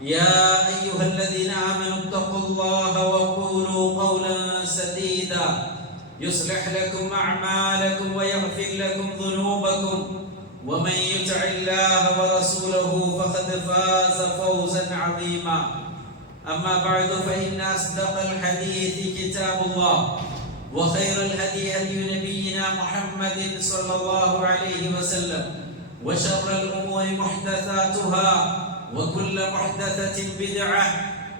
يا أيها الذين آمنوا اتقوا الله وقولوا قولا سديدا يصلح لكم أعمالكم ويغفر لكم ذنوبكم ومن يطع الله ورسوله فقد فاز فوزا عظيما. أما بعد فإن أصدق الحديث كتاب الله وخير الهدي هدي نبينا محمد صلى الله عليه وسلم وشر الأمور محدثاتها وكل محدثة بدعة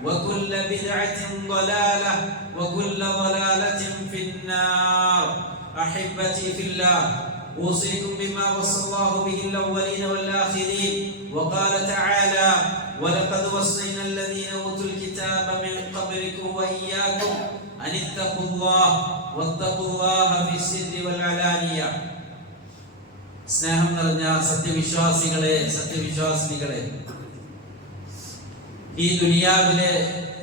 وكل بدعة ضلالة وكل ضلالة في النار. أحبتي في الله، أوصيكم بما وصى الله به الأولين والآخرين. وقال تعالى: ولقد وصينا الذين أوتوا الكتاب من قبلكم وإياكم أن اتقوا الله واتقوا الله في السر والعلانية. സ്നേഹം നിറഞ്ഞ സത്യവിശ്വാസികളെ, സത്യവിശ്വാസിനികളെ, ഈ ദുനിയാവിലെ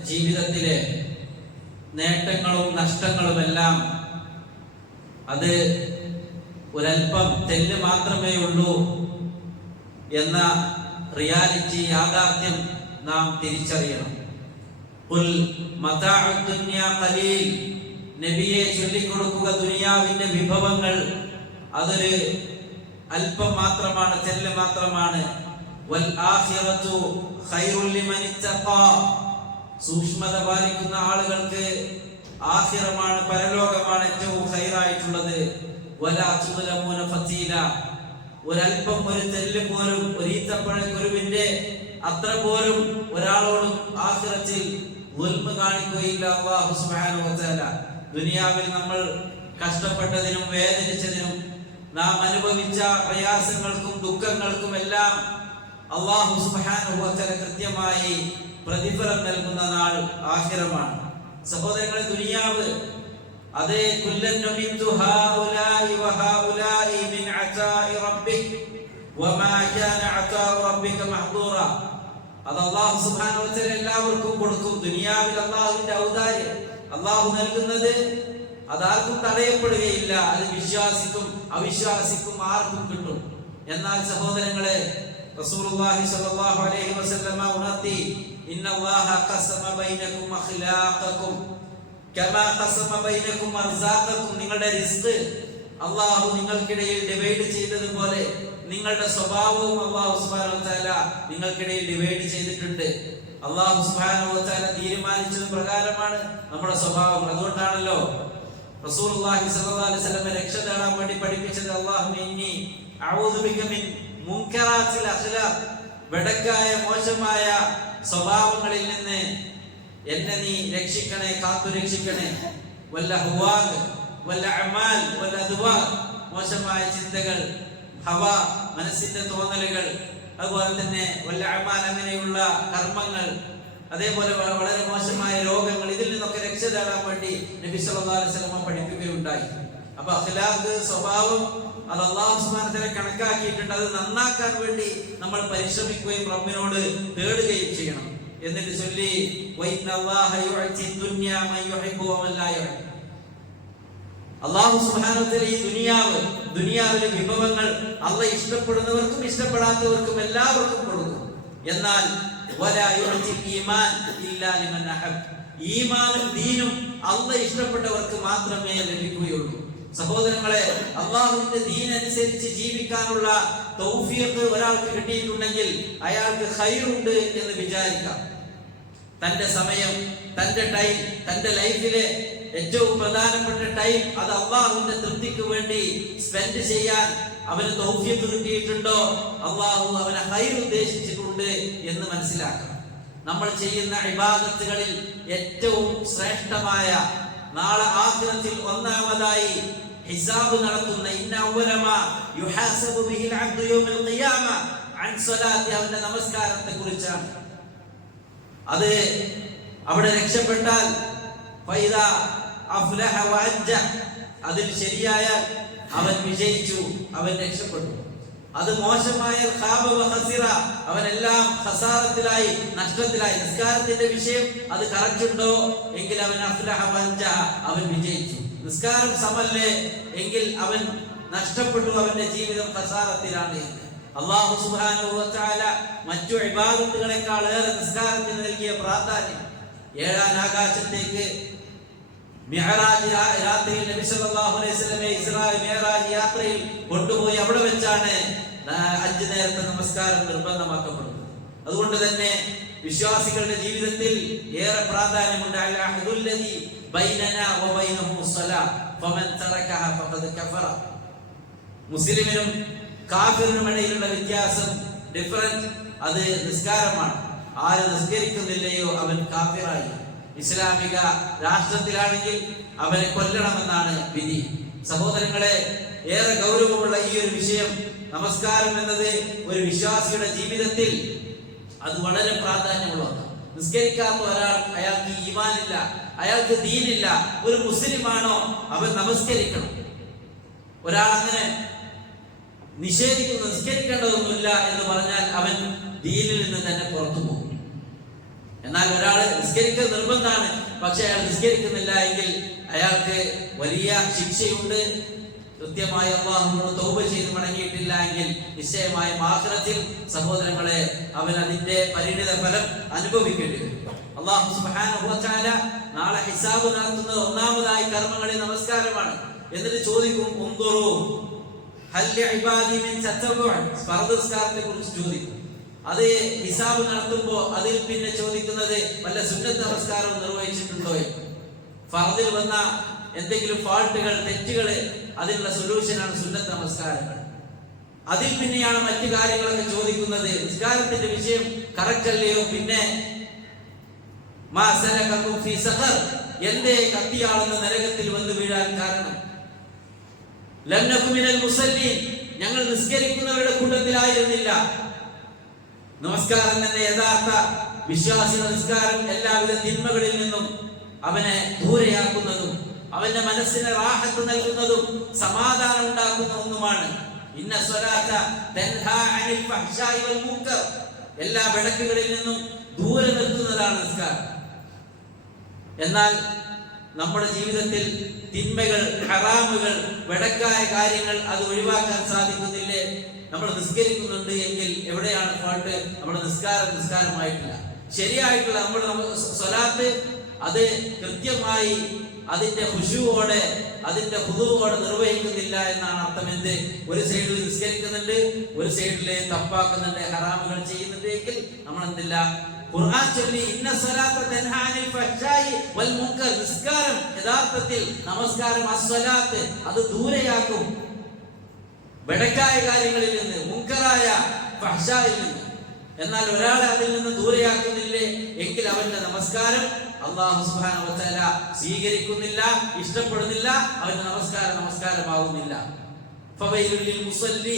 ജീവിതത്തിലെ നേട്ടങ്ങളും നഷ്ടങ്ങളുമെല്ലാം അത് ഒരൽപ്പം തെല്ല് മാത്രമേ ഉള്ളൂ എന്ന റിയാലിറ്റി, യാഥാർത്ഥ്യം നാം തിരിച്ചറിയണം. ഖുൽ മതാഉദ് ദുനിയ ഖലീൽ, നബിയെ ചൊല്ലിക്കൊടുക്കുക, ദുനിയാവിന്റെ വിഭവങ്ങൾ അതൊരു അല്പം മാത്രമാണ്, തെല്ല് മാത്രമാണ്. വൽ ആഖിറതു ഖൈറുൽ ലിമൻ ഇത്തഖാ, സൂക്ഷ്മത പാലിക്കുന്ന ആളുകൾക്ക് ആഖിറമാണ്, പരലോകമാണ് ഏറ്റവും ഖൈറായിട്ടുള്ളത്. വലാ തുലമുന ഫതീല, ഒരൽപ്പം, ഒരു തെല്ല് പോലും, ഒരു ഈത്തപ്പഴക്കുരുവിന്റെ അത്ര പോലും ഒരാളോടും ആഖിറത്തിൽ ദുൽമ കാണിക്കുകയില്ല അല്ലാഹു സുബ്ഹാനഹു വ തആല. ദുനിയാവിൽ നമ്മൾ കഷ്ടപ്പെട്ടതിനും വേദനിച്ചതിനും നാം അനുഭവിച്ച പ്രയാസങ്ങൾക്കും ദുഃഖങ്ങൾക്കും എല്ലാം അല്ലാഹു സുബ്ഹാനഹു വ തആല കൃത്യമായി പ്രതിഫലം നൽകുന്ന നാൾ ആഖിറമാണ്. സഹോദരങ്ങളെ, ദുനിയാവ് അതേ കുല്ലൻ നമിതു ഹൗലാഇ വ ഹൗലാഇ മിൻ അതാഇ റബ്ബിക് വമാ കാന അതാഉ റബ്ബിക മഹ്ദൂറ, അത് അല്ലാഹു സുബ്ഹാനഹു വ തആല എല്ലാവർക്കും കൊടുക്കും. ദുനിയാവിൽ അല്ലാഹുവിന്റെ ഔദാര്യം, അല്ലാഹു നൽകുന്നത് അതാർക്കും തടയപ്പെടുകയില്ല. അത് വിശ്വാസിക്കും അവിശ്വാസിക്കും ആർക്കും കിട്ടും. എന്നാൽ സഹോദരങ്ങളെ, റസൂലുള്ളാഹി സ്വല്ലല്ലാഹു അലൈഹി വസല്ലമ ഉണർത്തി, ഇന്നല്ലാഹ ഖസമ ബൈനകും അഖ്ലാഖകും കമാ ഖസമ ബൈനകും അർസാഖകും, നിങ്ങളുടെ റിസ്ക് അല്ലാഹു നിങ്ങൾക്കിടയിൽ ഡിവൈഡ് ചെയ്തതുപോലെ നിങ്ങളുടെ സ്വഭാവവും അല്ലാഹു സുബ്ഹാനഹു വ തആല നിങ്ങൾക്കിടയിൽ ഡിവൈഡ് ചെയ്തിട്ടുണ്ട്. അല്ലാഹു സുബ്ഹാനഹു വ തആല തീരുമാനിച്ചത് പ്രകാരമാണ് നമ്മുടെ സ്വഭാവം. അതുകൊണ്ടാണല്ലോ റസൂലുള്ളാഹി സ്വല്ലല്ലാഹു അലൈഹി വസല്ലം രക്ഷ നേടാൻ വേണ്ടി പഠിപ്പിച്ചത്, അല്ലാഹുമ്മ ഇന്നി അഊദു ബിക മിൻ മുൻകറാത്തിൽ അഖ്ലാഖ്, വെടക്കായ മോശമായ സ്വഭാവങ്ങളിൽ നിന്ന് എന്നെ നീ രക്ഷിക്കണേ, കാത്തു രക്ഷിക്കണേ. വല്ല ഹുവാഖ് വല്ല അമാൽ വല്ല അദ്വാഖ്, മോശമായ ചിന്തകൾ, ഹവ, മനസ്സിന്റെ തോന്നലുകൾ, അതുപോലെ തന്നെ വല്ല അമാൽ, അങ്ങനെയുള്ള കർമ്മങ്ങൾ, അതേപോലെ വളരെ മോശമായ രോഗങ്ങൾ, ഇതിൽ നിന്നൊക്കെ രക്ഷ തേടാൻ വേണ്ടി നബി സല്ലല്ലാഹു അലൈഹി വസല്ലം പഠിപ്പിക്കുകയുണ്ടായി. അപ്പൊ അഖ്ലാഖ്, സ്വഭാവം, അത് അല്ലാഹു സുബ്ഹാനഹു വ തആല കണക്കാക്കിയിട്ടുണ്ട്. അത് നന്നാക്കാൻ വേണ്ടി നമ്മൾ പരിശ്രമിക്കുകയും റബ്ബിനോട് തേടുകയും ചെയ്യണം. എന്നിട്ട് ചൊല്ലി, വഇന്നല്ലാഹ യുഅതി ദുനിയ മൻ യുഹിബ്ബു വമൻ ലാ യുഹിബ്ബു, അല്ലാഹു സുബ്ഹാനഹു വ തആല ഈ ദുനിയാവിലെ വിഭവങ്ങൾ അല്ലാഹ് ഇഷ്ടപ്പെടുന്നവർക്കും ഇഷ്ടപ്പെടാത്തവർക്കും എല്ലാവർക്കും കൊടുക്കും. എന്നാൽ വലാ യുഅതി ഈമാൻ ഇല്ലാ ലിമൻ അഹബ്, ഈമാനും ദീനും അല്ലാഹ് ഇഷ്ടപ്പെട്ടവർക്ക് മാത്രമേ ലഭിക്കുകയുള്ളൂ. സഹോദരങ്ങളെ, അല്ലാഹുവിന്റെ ദീൻ അനുസരിച്ച് ജീവിക്കാനുള്ള തൗഫീഖ് ഒരാൾക്ക് കിട്ടിയിട്ടുണ്ടെങ്കിൽ അയാൾക്ക് ഖൈറുണ്ട് എന്ന് വിചാരിക്കാം. തന്റെ സമയം, തന്റെ ടൈം, തന്റെ ലൈഫിലെ ഏറ്റവും പ്രധാനപ്പെട്ട ടൈം അത് അല്ലാഹുവിന്റെ തൃപ്തിക്ക് വേണ്ടി സ്പെൻഡ് ചെയ്യാൻ അവന് തൗഫീഖ് കിട്ടിയിട്ടുണ്ടോ, അല്ലാഹു അവനെ ഖൈർ ഉദ്ദേശിച്ചിട്ടുണ്ട് എന്ന് മനസ്സിലാക്കണം. നമ്മൾ ചെയ്യുന്ന ഇബാദത്തുകളിൽ ഏറ്റവും ശ്രേഷ്ഠമായ, നാളെ ആഖിറത്തിൽ ഒന്നാമതായി ഹിസാബ് നടത്തുന്ന, ഇന്ന അവ്വലമാ യുഹാസബു ബിഹിൽ അബ്ദു യൗമൽ ഖിയാമ അൻ സ്വലാത്തി, അവന്റെ നമസ്കാരത്തെ കുറിച്ചാണ്. അത് അവിടെ രക്ഷപ്പെട്ടാൽ ഫൈദാ അഫ്ലഹ വഅജ്ജ, അതിൽ ശരിയായാൽ അവൻ വിജയിച്ചു, അവൻ രക്ഷപ്പെട്ടു. അത് മോശമായാൽ ഖാബ വ ഖസിറ, അവനെല്ലാം ഖസാറത്തിലായി, നഷ്ടത്തിലായി. നിസ്കാരത്തിന്റെ വിഷയം അത് കറക്റ്റ് ഉണ്ടോ എങ്കിൽ അവൻ അഫ്ലഹ വഅജ്ജ, അവൻ വിജയിച്ചു. നിസ്കാരം സമല്ലേ എങ്കിൽ അവൻ നഷ്ടപ്പെട്ടു, അവന്റെ ജീവിതം ഖസാറത്തിലാണ്. അല്ലാഹു സുബ്ഹാനഹു വ തആല മറ്റു ഇബാദത്തുകളെക്കാൾ ഏറെ നിസ്കാരത്തിന് നൽകിയ പ്രാധാന്യം. ഏഴാം ആകാശത്തേക്ക് മിഅ്റാജ് രാത്രിയിൽ നബി സല്ലല്ലാഹു അലൈഹി വസല്ലമയെ ഇസ്രാ മിഅ്റാജ് യാത്രയിൽ കൊണ്ടുപോയി അവിടെ വെച്ചാണ് 5 നേരത്തെ നമസ്കാരം നിർബന്ധമാക്കപ്പെടുന്നത്. അതുകൊണ്ട് തന്നെ വിശ്വാസികളുടെ ജീവിതത്തിൽ ഏറെ പ്രാധാന്യമുണ്ട്. അൽ അഹ്ദുൽ ലദി ബൈനനാ വ ബൈനഹു സ്വലാത്ത് ഫമൻ തറകഹ ഫഖദ് കഫറ. മുസ്ലിമിനും കാഫിറിനും ഇടയിലുള്ള വ്യത്യാസം, ഡിഫറൻസ്, അത് നിസ്കാരമാണ്. ആര് നിസ്കരിക്കുന്നില്ലയോ അവൻ കാഫിറായി. ഇസ്ലാമിക രാഷ്ട്രത്തിലാണെങ്കിൽ അവനെ കൊല്ലണമെന്നാണ് വിധി. സഹോദരങ്ങളെ, ഏറെ ഗൗരവമുള്ള ഈ ഒരു വിഷയം, നമസ്കാരം എന്നത് ഒരു വിശ്വാസിയുടെ ജീവിതത്തിൽ അത് വളരെ പ്രാധാന്യമുള്ളതാണ്. നിസ്കരിക്കാത്ത ഒരാൾ, അയാൾക്ക് ഈമാനില്ല, അയാൾക്ക് ദീനില്ല, ഒരു മുസ്ലിമാണോ അവൻ നമസ്കരിക്കണം. ഒരാൾ അങ്ങനെ നിഷേധിക്കുന്നു, നിസ്കരിക്കേണ്ടതൊന്നുമില്ല എന്ന് പറഞ്ഞാൽ അവൻ ദീനിൽ നിന്ന് തന്നെ പുറത്തു പോകും. എന്നാൽ ഒരാൾ നിസ്കരിക്കൽ നിർബന്ധമാണ്, പക്ഷെ അയാൾ നിസ്കരിക്കുന്നില്ല എങ്കിൽ അയാൾക്ക് വലിയ ശിക്ഷയുണ്ട്. കൃത്യമായി അല്ലാഹുവിനോട് തൗബ ചെയ്ത് മടങ്ങിയിട്ടില്ല എങ്കിൽ നിശ്ചയമായും ആഖിറത്തിൽ സഹോദരങ്ങളെ അവൻ അതിന്റെ പരിണിത ഫലം അനുഭവിക്കേണ്ടി വരും. അല്ലാഹു സുബ്ഹാനഹു വ തആല നാളെ ഹിസാബ് നടത്തുന്നത് ഒന്നാമതായി കർമ്മങ്ങളിൽ നമസ്കാരമാണ്. എന്നിട്ട് ചോദിക്കും, ഉൻദുറു ഹൽ ഇബാദി മിൻ തതവ്വു, ഫർദ് നിസ്കാരത്തെ കുറിച്ച് ചോദിക്കും. അത് ഹിസാബ് നടത്തുമ്പോൾ അതിൽ പിന്നെ ചോദിക്കുന്നത് വല്ല സുന്നത്ത് നമസ്കാരവും നിർവഹിച്ചിട്ടുണ്ടോ. ഫർദിൽ വന്ന എന്തെങ്കിലും ഫാൾട്ടുകൾ, തെറ്റുകൾ, അതിനുള്ള സൊല്യൂഷനാണ് സുന്നത്ത് നമസ്കാരങ്ങൾ. അതിൽ പിന്നെയാണ് മറ്റു കാര്യങ്ങളൊക്കെ ചോദിക്കുന്നത്. നിസ്കാരത്തിന്റെ വിഷയം കറക്റ്റ് അല്ലയോ, പിന്നെ മാ സലകകും ഫീ സഖർ, എന്തേ കത്തിയാളെന്ന് നരകത്തിൽ വന്ന് വീഴാൻ കാരണം. ലം നകു മിനൽ മുസല്ലീൻ, ഞങ്ങൾ നിസ്കരിക്കുന്നവരുടെ കൂട്ടത്തിലായിരുന്നില്ല. നമസ്കാരം തന്നെ യഥാർത്ഥ വിശ്വാസിയുടെ നിസ്കാരം എല്ലാവിധ തിന്മകളിൽ നിന്നും അവനെ ദൂരെയാക്കുന്നതും അവന്റെ മനസ്സിന് റാഹത്ത് നൽകുന്നതും സമാധാനം ഉണ്ടാക്കുന്ന ഒന്നുമാണ്. ഇന്ന സ്വലാത്ത തൻഹാ അനിൽ ഫഹ്ശാഇ വൽ മുൻകർ, എല്ലാ വിടക്കുകളിൽ നിന്നും ദൂരെ നിർത്തുന്നതാണ് നിസ്കാരം. എന്നാൽ നമ്മുടെ ജീവിതത്തിൽ തിന്മകൾ, ഹറാമുകൾ, വിടക്കായ കാര്യങ്ങൾ അത് ഒഴിവാക്കാൻ സാധിക്കുന്നില്ലേ? നമ്മൾ നിസ്കരിക്കുന്നുണ്ട് എങ്കിൽ എവിടെയാണ് ഫാൾട്ട്? നമ്മുടെ നിസ്കാരമായിട്ടില്ല. ശരിയായിട്ടുള്ള നമ്മുടെ സ്വലാത്ത് അത് കൃത്യമായി അതിന്റെ ഖുശൂഓടെ, അതിന്റെ ഖുദൂഓടെ നിർവഹിക്കുന്നില്ല എന്നാണ് അർത്ഥം. എന്ത്? ഒരു സൈഡിൽ നിസ്കരിക്കുന്നുണ്ട്, ഒരു സൈഡിൽ തപ്പാക്കുന്നുണ്ട്, ഹറാമുകൾ ചെയ്യുന്നുണ്ട് എങ്കിൽ നമ്മൾ എന്തില്ല? ഖുർആൻ ചൊല്ലി ഇന്ന സ്വലാത്ത തൻഹാ അനിൽ ഫഹ്ശാഇ വൽ മുൻകർ, നിസ്കാരം യഥാർത്ഥത്തിൽ നമസ്കാരം അസ്വലാത്ത് അത് ദൂരെയാക്കും വെടക്കായ കാര്യങ്ങളിൽ നിന്ന്, മുൻകറായ ഫഹ്ശായിൽ നിന്ന്. എന്നാൽ ഒരാളെ അതിൽ നിന്ന് ദൂരെയാക്കുന്നില്ലേ എങ്കിൽ അവന്റെ നമസ്കാരം അല്ലാഹു സുബ്ഹാനഹു വ തആല സ്വീകരിക്കുന്നില്ല, ഇഷ്ടപ്പെടുന്നില്ല. അവന്റെ നമസ്കാരമാവുന്നില്ല. ഫവൈലുൽ ലിൽ മുസല്ലി,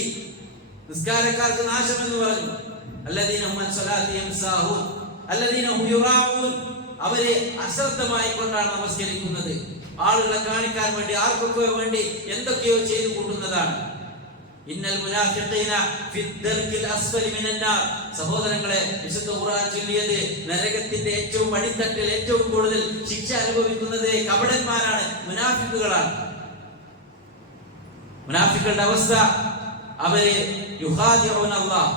നിസ്കാരക്കാർക്ക് നാശം എന്ന് പറഞ്ഞു. അല്ലദീന ഹും അൻ സ്വലാത്തിഹിം സാഹൂൻ അല്ലദീന ഹും യുറാഊൻ, അവരെ അശ്രദ്ധമായി കൊണ്ടാണ് നമസ്കരിക്കുന്നത്. ആളുകളെ കാണിക്കാൻ വേണ്ടി, ആർക്കൊക്കെ വേണ്ടി എന്തൊക്കെയോ ചെയ്തു കൂട്ടുന്നതാണ്. ഇന്നൽ മുനാഫിഖീന ഫി ദർകിൽ അസ്ഫലി മിനൻ നാർ, സഹോദരങ്ങളെ, വിശുദ്ധ ഖുർആൻ ചൊല്ലിയത് നരകത്തിന്റെ ഏറ്റവും അടിത്തട്ടിൽ ഏറ്റവും കൂടുതൽ ശിക്ഷ അനുഭവിക്കുന്നത് കപടന്മാരാണ്, മുനാഫിക്കുകളാണ്. മുനാഫിക്കുകളുടെ അവസ്ഥ, അവരെ യുഖാദിഊന അല്ലാഹ്,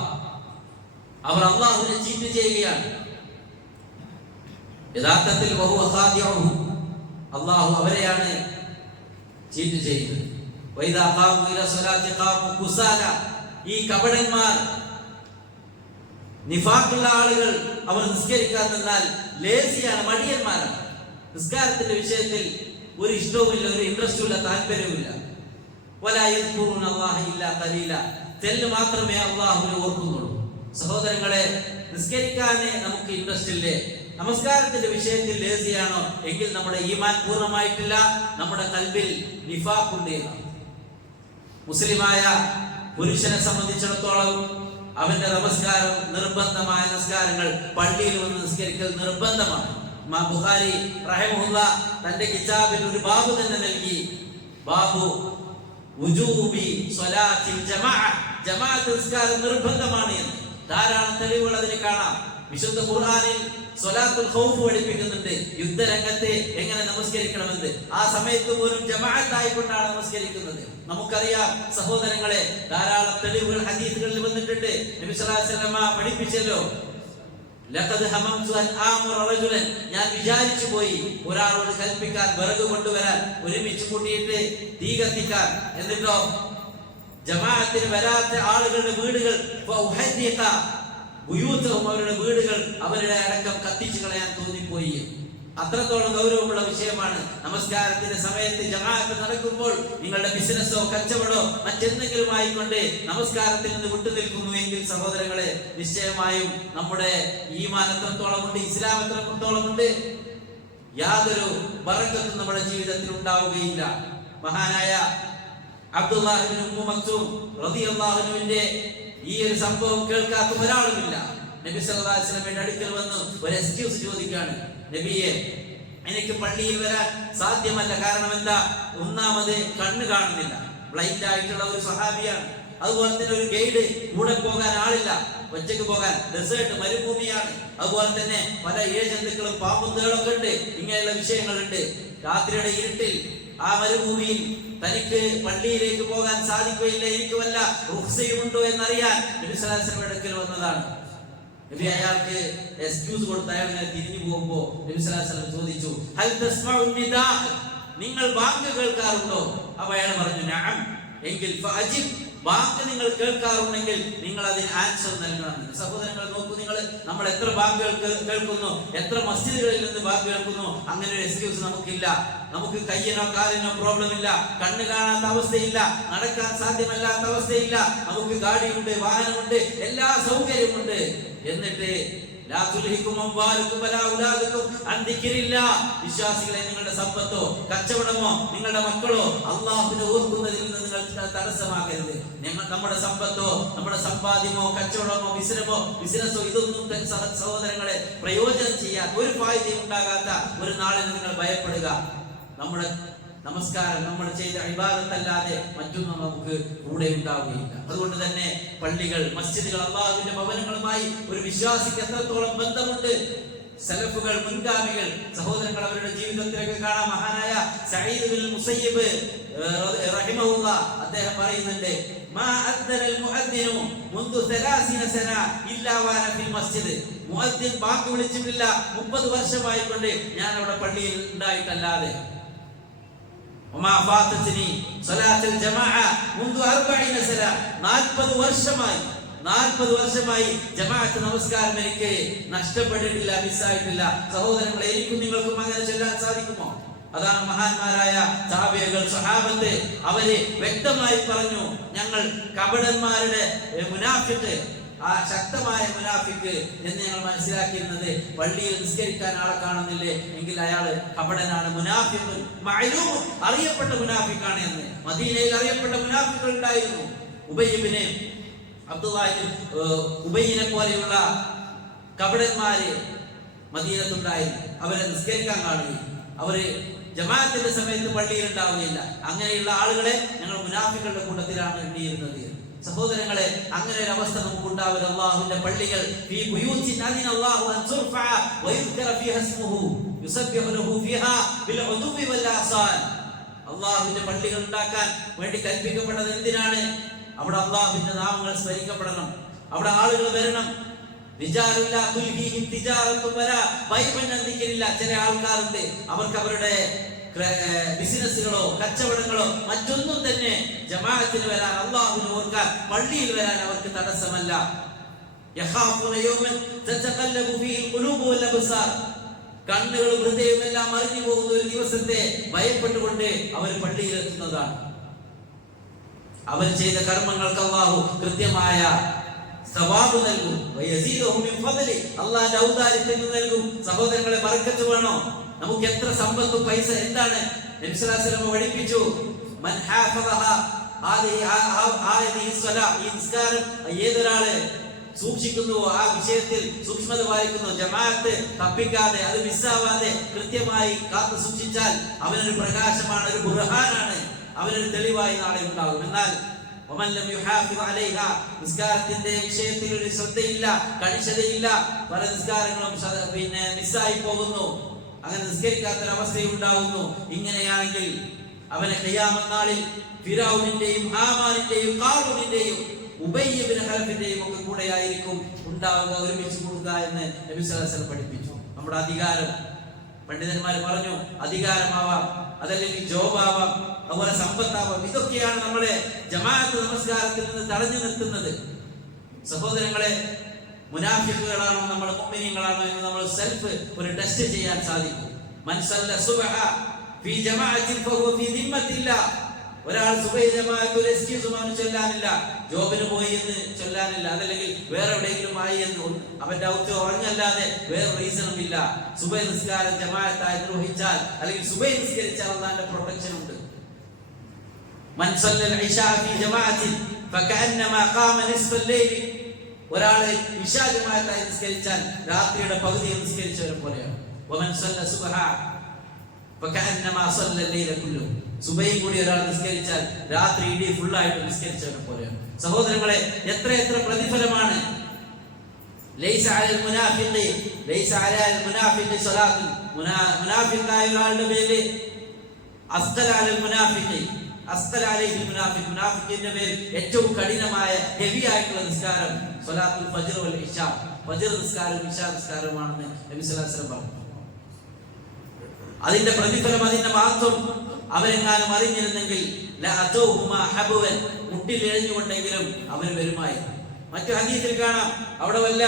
അവർ അല്ലാഹുവിനെ ചീറ്റ് ചെയ്യുകയാണ്. യഥാർത്ഥത്തിൽ വഹുവ ഖാദിഉഹു, അല്ലാഹു അവരെയാണ് ചീറ്റ് ചെയ്യുന്നത്. വൈദാ ഖാമു ഇലാ സ്വലാത്തി ഖാമു കുസാല, ഈ കപടന്മാർ, നിഫാഖുള്ള ആളുകൾ, അവർ നിസ്കരിക്കാൻ നിന്നാൽ ലേസിയാണ്, മടിയന്മാരാണ്. നിസ്കാരത്തിന്റെ വിഷയത്തിൽ ഒരു ഇഷ്ടവുമില്ല, ഒരു ഇൻട്രസ്റ്റുമില്ല, താല്പര്യവുമില്ല. വലാ യദ്കുറുന അല്ലാഹ ഇല്ലാ ഖലീല, തെല്ല് മാത്രമേ അല്ലാഹുവിനെ ഓർക്കുന്നുള്ളൂ. സഹോദരങ്ങളെ, നിസ്കരിക്കാൻ നമുക്ക് ഇൻട്രസ്റ്റ് ഇല്ലേ? നമസ്കാരത്തിന്റെ വിഷയത്തിൽ ലേസിയാണോ എങ്കിൽ നമ്മുടെ ഈമാൻ പൂർണ്ണമായിട്ടില്ല, നമ്മുടെ ഖൽബിൽ നിഫാഖുണ്ട്. മുസ്ലിമായ പുരുഷനെ സംബന്ധിച്ചിടത്തോളം അവന്റെ നമസ്കാരം, നിർബന്ധമായ നമസ്കാരങ്ങൾ, പള്ളിയിൽ വന്ന് നിസ്കരിക്കൽ നിർബന്ധമാണ്. ഇമാം ബുഖാരി റഹിമഹുല്ലാഹ് തന്റെ കിതാബിൽ ഒരു ബാബു തന്നെ നൽകി, ബാബു വുജൂബി സ്വലാത്തിൽ ജമാഅ, ജമാഅത്ത് നിസ്കാരം നിർബന്ധമാണ് എന്ന്. ധാരാളം തെളിവുകൾ അതിന് കാണാം. വിശുദ്ധ ഖുർആനിൽ സ്വലാത്തുൽ ഖൗഫ് പഠിപ്പിക്കുന്നുണ്ട്, യുദ്ധരംഗത്തെ എങ്ങനെ നമസ്കരിക്കണമെന്ന്. ആ സമയത്ത് പോലും ജമാഅത്തായിക്കൊണ്ടാണ് നമസ്കരിക്കുന്നത്. നമുക്കറിയാം സഹോദരങ്ങളെ, ധാരാളം തെളിവുകൾ ഹദീസുകളിൽ വന്നിട്ടുണ്ട്. നബി സല്ലല്ലാഹു അലൈഹി വസല്ലം പഠിപ്പിച്ചല്ലോ, ലഖദ് ഹമംതു അൻ ആമുറ റജുലൻ, ഞാൻ വിചാരിച്ചു പോയി ഒരാളോട് കൽപ്പിക്കാൻ, വിറക് കൊണ്ടുവരാൻ, ഒരുമിച്ച് കൂട്ടിയിട്ട് തീ കത്തിക്കാൻ. എന്നിട്ടോ ജമാഅത്തിന് വരാത്ത ആളുകളുടെ വീടുകൾ അവരുടെ വീടുകൾ, അവരുടെ അടക്കം കത്തിച്ചു കളയാൻ തോന്നിപ്പോയി. അത്രത്തോളം ഗൗരവമുള്ള വിഷയമാണ്. നമസ്കാരത്തിന്റെ സമയത്ത് ജമാഅത്ത് നടക്കുമ്പോൾ നിങ്ങളുടെ ബിസിനസ്സോ കച്ചവടോ മറ്റെന്തെങ്കിലും ആയിക്കൊണ്ട് നമസ്കാരത്തിൽ നിന്ന് വിട്ടുനിൽക്കുന്നുവെങ്കിൽ സഹോദരങ്ങളെ, നിശ്ചയമായും നമ്മുടെ ഈമാൻ എത്രത്തോളം ഉണ്ട്, ഇസ്ലാം എത്രത്തോളം ഉണ്ട്, യാതൊരു ബറക്കത്തും നമ്മുടെ ജീവിതത്തിൽ ഉണ്ടാവുകയില്ല. മഹാനായ അബ്ദുല്ലാഹ് ഇബ്നു ഉമ്മു മക്തൂം റളിയല്ലാഹു അൻഹുവിന്റെ ഈ ഒരു സംഭവം കേൾക്കാത്ത ഒരാളുമില്ല. നബി സല്ലല്ലാഹു അലൈഹി വസല്ലമയുടെ അടുക്കൽ വന്ന് ഒരു എക്സ്ക്യൂസ് ചോദിക്കുകയാണ്, നബിയെ, എനിക്ക് പള്ളിയിൽ വരാൻ സാധ്യമല്ല. കാരണം എന്താ? ഒന്നാമത് കണ്ണ് കാണുന്നില്ല, ബ്ലൈൻഡ് ആയിട്ടുള്ള ഒരു സഹാബിയാണ്. അതുപോലെ തന്നെ ഒരു ഗൈഡ്, കൂടെ പോകാൻ ആളില്ല, ഒറ്റയ്ക്ക് പോകാൻ, ഡെസേർട്ട്, മരുഭൂമിയാണ്. അതുപോലെ തന്നെ പല ഇഴജന്തുക്കളും പാമ്പുകളൊക്കെ ഉണ്ട്. ഇങ്ങനെയുള്ള വിഷയങ്ങളുണ്ട്. രാത്രിയുടെ ഇരുട്ടിൽ ആ മരുഭൂമിയിൽ തനിക്ക് പള്ളിയിലേക്ക് പോകാൻ സാധിക്കുകയില്ല, എനിക്ക് വല്ല റുഖ്സയുമുണ്ടോ എന്നറിയാൻ നബി സല്ലല്ലാഹു അലൈഹി വസല്ലം അടുക്കൽ വന്നതാണ്. നബി അയാൾക്ക് എക്സ്ക്യൂസ് കൊടുത്ത് അയാൾ ഇങ്ങനെ തിരിഞ്ഞു പോകുമ്പോ നബി സല്ലല്ലാഹു അലൈഹി വസല്ലം ചോദിച്ചു, ഹൽ തസ്മഉ നിദാ, നിങ്ങൾ ബാങ്ക് കേൾക്കാറുണ്ടോ? അപ്പോൾ അയാൾ പറഞ്ഞു, നഅം. എങ്കിൽ ഫഅജിബ്, ബാങ്ക് നിങ്ങൾ കേൾക്കാറുണ്ടെങ്കിൽ നിങ്ങൾ അതിന് ആൻസർ നൽകണം. സഹോദരങ്ങൾ നോക്കൂ, നിങ്ങൾ നമ്മൾ എത്ര ബാങ്കുകൾ കേൾക്കുന്നു, എത്ര മസ്ജിദുകളിൽ നിന്ന് ബാങ്ക് കേൾക്കുന്നു. അങ്ങനെ ഒരു എക്സ്ക്യൂസ് നമുക്കില്ല. നമുക്ക് കയ്യിനോ കാലിനോ പ്രോബ്ലം ഇല്ല, കണ്ണ് കാണാത്ത അവസ്ഥയില്ല, നടക്കാൻ സാധ്യമല്ലാത്ത അവസ്ഥയില്ല, നമുക്ക് ഗാഡിയുണ്ട്, വാഹനമുണ്ട്, എല്ലാ സൗകര്യമുണ്ട്. എന്നിട്ട് വിശ്വാസികളെ, നിങ്ങളുടെ സമ്പത്തോ കച്ചവടമോ നിങ്ങളുടെ മക്കളോ അള്ളാഹുവിനെ ഓർക്കുന്നതിൽ നിന്ന് നിങ്ങൾ തടസ്സമാക്കരുത്. നമ്മുടെ സമ്പത്തോ നമ്മുടെ സമ്പാദ്യമോ കച്ചവടമോ ബിസിനസ്സോ ഇതൊന്നും സഹോദരങ്ങളെ പ്രയോജനം ചെയ്യാൻ ഒരു ഫായിദയും ഉണ്ടാകാത്ത ഒരു നാളിന് നിങ്ങൾ ഭയപ്പെടുക. നമ്മുടെ നമസ്കാരം നമ്മൾ ചെയ്ത ഇബാദത്തല്ലാതെ മറ്റൊന്നും നമുക്ക് കൂടെ ഉണ്ടാവുകയില്ല. അതുകൊണ്ട് തന്നെ പള്ളികൾ, മസ്ജിദുകൾ അല്ലാഹുവിന്റെ ഭവനങ്ങളുമായി ഒരു വിശ്വാസിക്ക് എത്രത്തോളം ബന്ധമുണ്ട്. സലഫുകൾ, മുൻഗാമികൾ, സഹോദരങ്ങൾ, അവരുടെ ജീവിതത്തിലേക്ക് കാണാം. മഹാനായ സഈദ് ബിൻ മുസയ്യിബ് റഹിമഹുല്ലാഹ് അദ്ദേഹം പറയുന്നുണ്ട്, മാ അദ്ദനൽ മുഅദ്ദിനു മുൻദു 30 സന ഇല്ലാ വാന ഫിൽ മസ്ജിദ്. മുഅദ്ദിൻ ബാങ്ക് വിളിച്ചിട്ടില്ല 30 വർഷമായിക്കൊണ്ട് ഞാൻ അവിടെ പള്ളിയിൽ ഉണ്ടായിട്ടല്ലാതെ. وما فاتتني صلاه الجماعه منذ 40 سنه. 40 വർഷമായി ജമാഅത്ത് നമസ്കാരം എനിക്ക് നഷ്ടപ്പെട്ടിട്ടില്ല, മിസ്സായിട്ടില്ല. സഹോദരങ്ങളെ, എനിക്കും നിങ്ങൾക്കും അങ്ങനെ ചൊല്ലാൻ സാധിക്കുമോ? അതാണ് മഹാന്മാരായ സഹാബികൾ, സഹാബത്ത്, അവര് വ്യക്തമായി പറഞ്ഞു, ഞങ്ങൾ കപടന്മാരുടെ മുനാഫിഖ്, ആ ശക്തമായ മുനാഫിക്ക് എന്ന് ഞങ്ങൾ മനസ്സിലാക്കിയിരുന്നത് പള്ളിയിൽ നിസ്കരിക്കാൻ ആളെ കാണുന്നില്ലേ എങ്കിൽ അയാൾ കപടനാണ്, മുനാഫിഖ് മഅലൂം, അറിയപ്പെട്ട മുനാഫിക്കാണ് എന്ന്. മദീനയിൽ അറിയപ്പെട്ട മുനാഫിക്കുകൾ ഉണ്ടായിരുന്നു. ഉബയ്യിനെ പോലെയുള്ള കപടന്മാര് മദീനത്തുണ്ടായിരുന്നു. അവരെ നിസ്കരിക്കാൻ കാണുകയും അവര് ജമാഅത്തിന്റെ സമയത്ത് പള്ളിയിൽ ഉണ്ടാവുകയില്ല. അങ്ങനെയുള്ള ആളുകളെ ഞങ്ങൾ മുനാഫിക്കുകളുടെ കൂട്ടത്തിലാണ് എണ്ണിയിരുന്നത്. സഹോദരങ്ങളെ, അങ്ങനെ ഒരു അവസ്ഥ നമുക്ക് ഉണ്ടാവരുത്. അല്ലാഹുവിന്റെ പള്ളികൾ ഫീ ബുയൂത്തിൻ അദിന അല്ലാഹു അൻ തുർഫഅ വയുദ്കറ ഫീഹാ ഇസ്മുഹു യുസബ്ബിഹു ലഹു ഫീഹാ ബിൽ ഉദുവി വൽ ആസാൻ. അല്ലാഹുവിന്റെ പള്ളികൾ ഉണ്ടാക്കാൻ വേണ്ടി കൽപ്പിക്കപ്പെട്ടത് എന്തിനാണ്? അവിടെ അല്ലാഹുവിന്റെ നാമങ്ങൾ സ്മരിക്കപ്പെടണം, അവിടെ ആളുകൾ വരണം. റിജാലുല്ലാ തുൽഹീഹിം തിജാറത്തും വലാ ബൈഉൻ അൻ ദിക്രില്ലാ. ചില ആൾക്കാരുണ്ട്, അവർക്ക് അവരുടെ ബിസിനസ്സുകളോ കച്ചവടങ്ങളോ മറ്റൊന്നും തന്നെ ജമാഅത്തിന് വരാൻ, അല്ലാഹുവിനെ ഓർക്കാൻ, പള്ളിയിൽ വരാൻ അവർക്ക് തടസ്സമല്ല. യഖാഫുന യൗമൻ തതഖല്ലബു ഫീഹിൽ ഖുലൂബു വൽ അബ്സാർ. കണ്ണുകളും ഹൃദയവും എല്ലാം മറിഞ്ഞു പോകുന്ന ഒരു ദിവസത്തെ ഭയപ്പെട്ടുകൊണ്ട് അവർ പള്ളിയിൽ എത്തുന്നതാണ്. അവർ ചെയ്ത കർമ്മങ്ങൾക്ക് അല്ലാഹു കൃത്യമായ സവാബ് നൽകും. വയസീദുഹും മിൻ ഫദ്ലി, അല്ലാഹുവിന്റെ ഔദാര്യത്തിൽ നിന്ന് നൽകും. സഹോദരങ്ങളെ, ബർക്കത്ത് വേണോ? നമുക്ക് എത്ര സമ്പത്തും പൈസ എന്താണ്? നബി സല്ലല്ലാഹു അലൈഹി വസല്ലം പഠിപ്പിച്ചു, മൻ ഹാഫദഹ ഹാദിഹി സ്വലാ, ഈ നിസ്കാരം ഏതൊരാള് സൂക്ഷിക്കുന്നുവോ, ആ വിഷയത്തിൽ സൂക്ഷ്മത പാലിക്കുന്നു, ജമാഅത്ത് തപ്പിക്കാതെ അത് മിസ്സാവാതെ കൃത്യമായി കാത്തു സൂക്ഷിച്ചാൽ അവനൊരു പ്രകാശമാണ്, ഒരു ബുർഹാനാണ്, അവനൊരു തെളിവായി നാളെ ഉണ്ടാകും. എന്നാൽ വമൻ ലം യുഹാഫിദ് അലൈഹാ, നിസ്കാരത്തിന്റെ വിഷയത്തിൽ ഒരു ശ്രദ്ധയില്ല, കണിശതയില്ല, പല നിസ്കാരങ്ങളും മിസ്സായി പോകുന്നു, അങ്ങനെ നിസ്കരിക്കാത്തൊരവസ്ഥയുണ്ടാകുന്നു. ഇങ്ങനെയാണെങ്കിൽ അവനെ ഖിയാമത്ത് നാളിൽ ഫിറഔനിന്റെയും ഹാമാനിന്റെയും ഖാറൂനിന്റെയും ഉബയ്യ് ഇബ്നു ഖലഫിന്റെയും ഒക്കെ കൂടെയായിരിക്കും ഉണ്ടാവുക, ഒരുമിച്ച് കൂടുക എന്ന് നബി സല്ലല്ലാഹു അലൈഹി വസല്ലം പഠിപ്പിച്ചു. നമ്മുടെ അധികാരം, പണ്ഡിതന്മാർ പറഞ്ഞു, അധികാരമാവാം, അതല്ലെങ്കിൽ ജോബാവാം, അതുപോലെ സമ്പത്താവാം, ഇതൊക്കെയാണ് നമ്മളെ ജമാഅത്ത് നമസ്കാരത്തിൽ നിന്ന് തടഞ്ഞു നിർത്തുന്നത്. സഹോദരങ്ങളെ, മുനാഫിഖുകളാണോ നമ്മൾ മുഅ്മിനീങ്ങളാണോ എന്ന് നമ്മൾ സെൽഫ് ഒരു ടെസ്റ്റ് ചെയ്യാൻ സാധിക്കും. മൻ സല്ല സുബ്ഹ ഫീ ജമാഅത്തിൻ ഫഹുവ ഫീ ദിമ്മത്തില്ലാഹ്. ഒരാൾ സുബഹി ജമാഅത്ത് ഒരു എക്സ്ക്യൂസും അവന് ചൊല്ലാനില്ല, ജോബിന് പോയി എന്ന് ചൊല്ലാനില്ല, അതല്ലെങ്കിൽ വേറെ എവിടെയെങ്കിലും ആയി എന്ന് അവന്റെ ഔത്ത് ഉറങ്ങല്ലാതെ വേറെ റീസണും ഇല്ല. സുബഹി നിസ്കാരം ജമാഅത്തായി നിർവഹിച്ചാൽ അല്ലെങ്കിൽ സുബഹി നിസ്കരിച്ചാൽ അല്ലാഹുവിന്റെ പ്രൊട്ടക്ഷൻ ഉണ്ട്. മൻ സല്ലൽ ഇശാ ഫീ ജമാഅത്തിൻ ഫകഅന്നമാ ഖാമ നിസ്ഫൽ ലൈൽ. ഒരാൾ ഇശാ ജമാഅത്തായി നിസ്കരിച്ചാൽ രാത്രിയുടെ പകുതി നിസ്കരിച്ചവരെ പോലെയാണ്. വമൻ സല്ല സുബ്ഹ ഫകഅന്നമാ സല്ലൽ ലൈല കുല്ലു. സുബഹി കൂടി ഒരാൾ നിസ്കരിച്ചാൽ രാത്രി ഇടി ഫുൾ ആയിട്ട് നിസ്കരിച്ചവരെ പോലെയാണ്. സഹോദരങ്ങളെ, എത്ര പ്രതിഫലമാണ്. ലൈസ അലൽ മുനാഫിഖി ലൈസ അലൽ മുനാഫിഖി സ്വലാത്ത്. മുനാഫിഖായ ഒരാളുടെ മേൽ അസ്തല അലൽ മുനാഫിഖി അസ്തല അലൈഹിൽ മുനാഫിഖ്, മുനാഫിഖിന്റെ മേൽ ഏറ്റവും കഠിനമായ ഹെവി ആയിട്ടുള്ള നിസ്കാരം സ്വലാത്തുൽ ഫജ്ർ വൽ ഇശാ, ഫജ്ർ നിസ്കാരവും ഇശാ നിസ്കാരവുമാണെന്ന് നബി സല്ലല്ലാഹു അലൈഹി വസല്ലം പറഞ്ഞു. അതിന്റെ പ്രതിഫലം, അതിന്റെ മഹത്വം അവരെങ്ങാനും അറിഞ്ഞിരുന്നെങ്കിൽ മുട്ടിലെഴിഞ്ഞുകൊണ്ടെങ്കിലും അവന് വരുമായിരുന്നു. മറ്റു ഹദീസിൽ കാണാം, അവിടെ വല്ല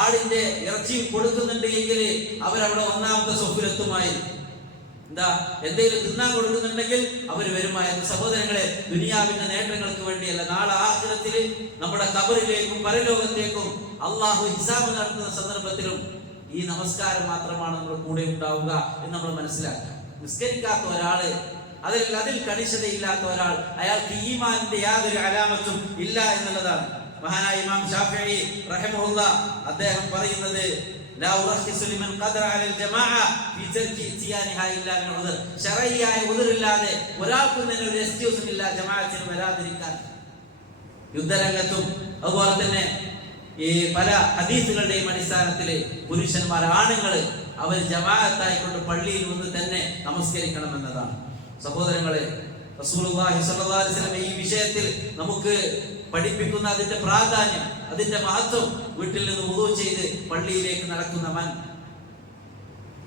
ആടിന്റെ ഇറച്ചിയും കൊടുക്കുന്നുണ്ട് എങ്കിൽ അവരവിടെ ഒന്നാമത്തെ സ്വഫിലെത്തുമായിരുന്നു. എന്താ, എന്തെങ്കിലും തിന്നാൻ കൊടുക്കുന്നുണ്ടെങ്കിൽ അവര് വരുമായിരുന്നു. സഹോദരങ്ങളെ, ദുനിയാവിന്റെ നേട്ടങ്ങൾക്ക് വേണ്ടിയല്ല, നാളെ ആഖിറത്തിൽ നമ്മുടെ ഖബറിലേക്കും പരലോകത്തേക്കും അള്ളാഹു ഹിസാബ് നടത്തുന്ന സന്ദർഭത്തിലും ഈ നമസ്കാരം മാത്രമാണ് നമ്മുടെ കൂടെ ഉണ്ടാവുക എന്ന് നമ്മൾ മനസ്സിലാക്കുക. നിസ്കരിക്കാത്ത ഒരാള്, അതിൽ കണിശതയില്ലാത്ത ഒരാൾ, അയാൾക്ക് ഈമാനിന്റെ യാതൊരു അലാമത്തും ഇല്ല എന്നുള്ളതാണ്. മഹാനായ ഇമാം ശാഫിഈ റഹിമഹുല്ലാഹ് അദ്ദേഹം പറയുന്നത്, ലാ ഉറഖിസു ലിമൻ ഖദറ അലൽ ജമാഅ ഫീ തർക്കി ഇത്യാനിഹാ ഇല്ലാ മിൻ ഉദർ. ശറഈയായ ഉദറില്ലാതെ ഒരാൾക്കും തന്നെ ഒരു എക്സ്ക്യൂസും ഇല്ല ജമാഅത്തിന് വരാതിരിക്കാൻ. യുദ്ധരംഗത്തും അതുപോലെ തന്നെ ഈ പല ഹദീസുകളുടെയും അടിസ്ഥാനത്തിൽ പുരുഷന്മാർ, ആണുങ്ങൾ അവർ ജമാഅത്തായിക്കൊണ്ട് പള്ളിയിൽ വന്ന് തന്നെ നമസ്കരിക്കണം എന്നതാണ്. സഹോദരങ്ങളെ, റസൂലുള്ളാഹി സ്വല്ലല്ലാഹു അലൈഹി വസല്ലം ഈ വിഷയത്തിൽ നമുക്ക് പഠിപ്പിക്കുന്ന അതിന്റെ പ്രാധാന്യം, അതിന്റെ മഹത്വം, വീട്ടിൽ നിന്ന് വുളൂ ചെയ്ത് പള്ളിയിലേക്ക് നടക്കുന്ന മൻ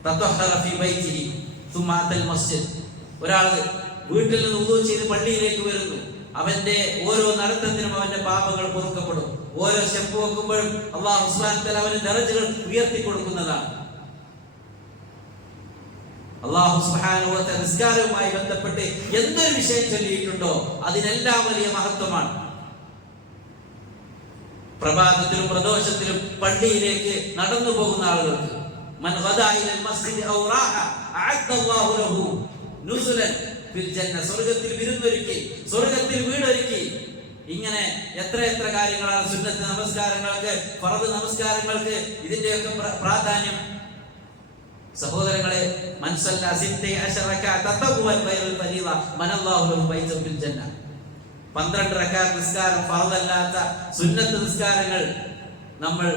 തതഹറ ഫീ ബൈതിഹി സുമ്മ അത്തൽ മസ്ജിദ്. ഒരാൾ വീട്ടിൽ നിന്ന് വുളൂ ചെയ്ത് പള്ളിയിലേക്ക് വരുന്നു, അവന്റെ ഓരോ നടത്തത്തിനും അവന്റെ പാപങ്ങൾ പൊറുക്കപ്പെടും. ഓരോ സ്റ്റെപ്പ് വെക്കുമ്പോഴും അല്ലാഹു സുബ്ഹാനഹു വ തആല അവന്റെ ദറജകൾ ഉയർത്തി കൊടുക്കുന്നതാണ്. അല്ലാഹു സുബ്ഹാനഹു വ തആല നിസ്കാരവുമായി ബന്ധപ്പെട്ട് എന്തൊരു വിഷയം ചൊല്ലിയിട്ടുണ്ടോ അതിനെല്ലാം വലിയ മഹത്വമാണ്. പ്രഭാതത്തിലും പ്രദോഷത്തിലും പള്ളിയിലേക്ക് നടന്നു പോകുന്ന ആളുകൾക്ക് മൻ ഗദാ ഇലൽ മസ്ജിദി ഔ റാഹ അഅദ്ദല്ലാഹു ലഹു നുസുലൻ ഫിൽ ജന്ന. സ്വർഗ്ഗത്തിൽ വിരുന്നൊരുക്കി, സ്വർഗ്ഗത്തിൽ വീടൊരുക്കി. ഇങ്ങനെ എത്ര കാര്യങ്ങളാണ് സുന്നത്ത് നമസ്കാരങ്ങൾക്ക്, ഫർദ് നമസ്കാരങ്ങൾക്ക് ഇതിന്റെയൊക്കെ പ്രാധാന്യം. സഹോദരങ്ങളെ, മൻ സല്ല 16 റകഅത തതവ്വൽ ഖൈറുൽ ഫരീദ മനല്ലാഹു ലഹു ബൈതൻ ഫിൽ ജന്ന. 12 റകഅത്ത് നിസ്കാരം, ഫർദല്ലാത്ത സുന്നത്ത് നിസ്കാരങ്ങൾ നമ്മൾ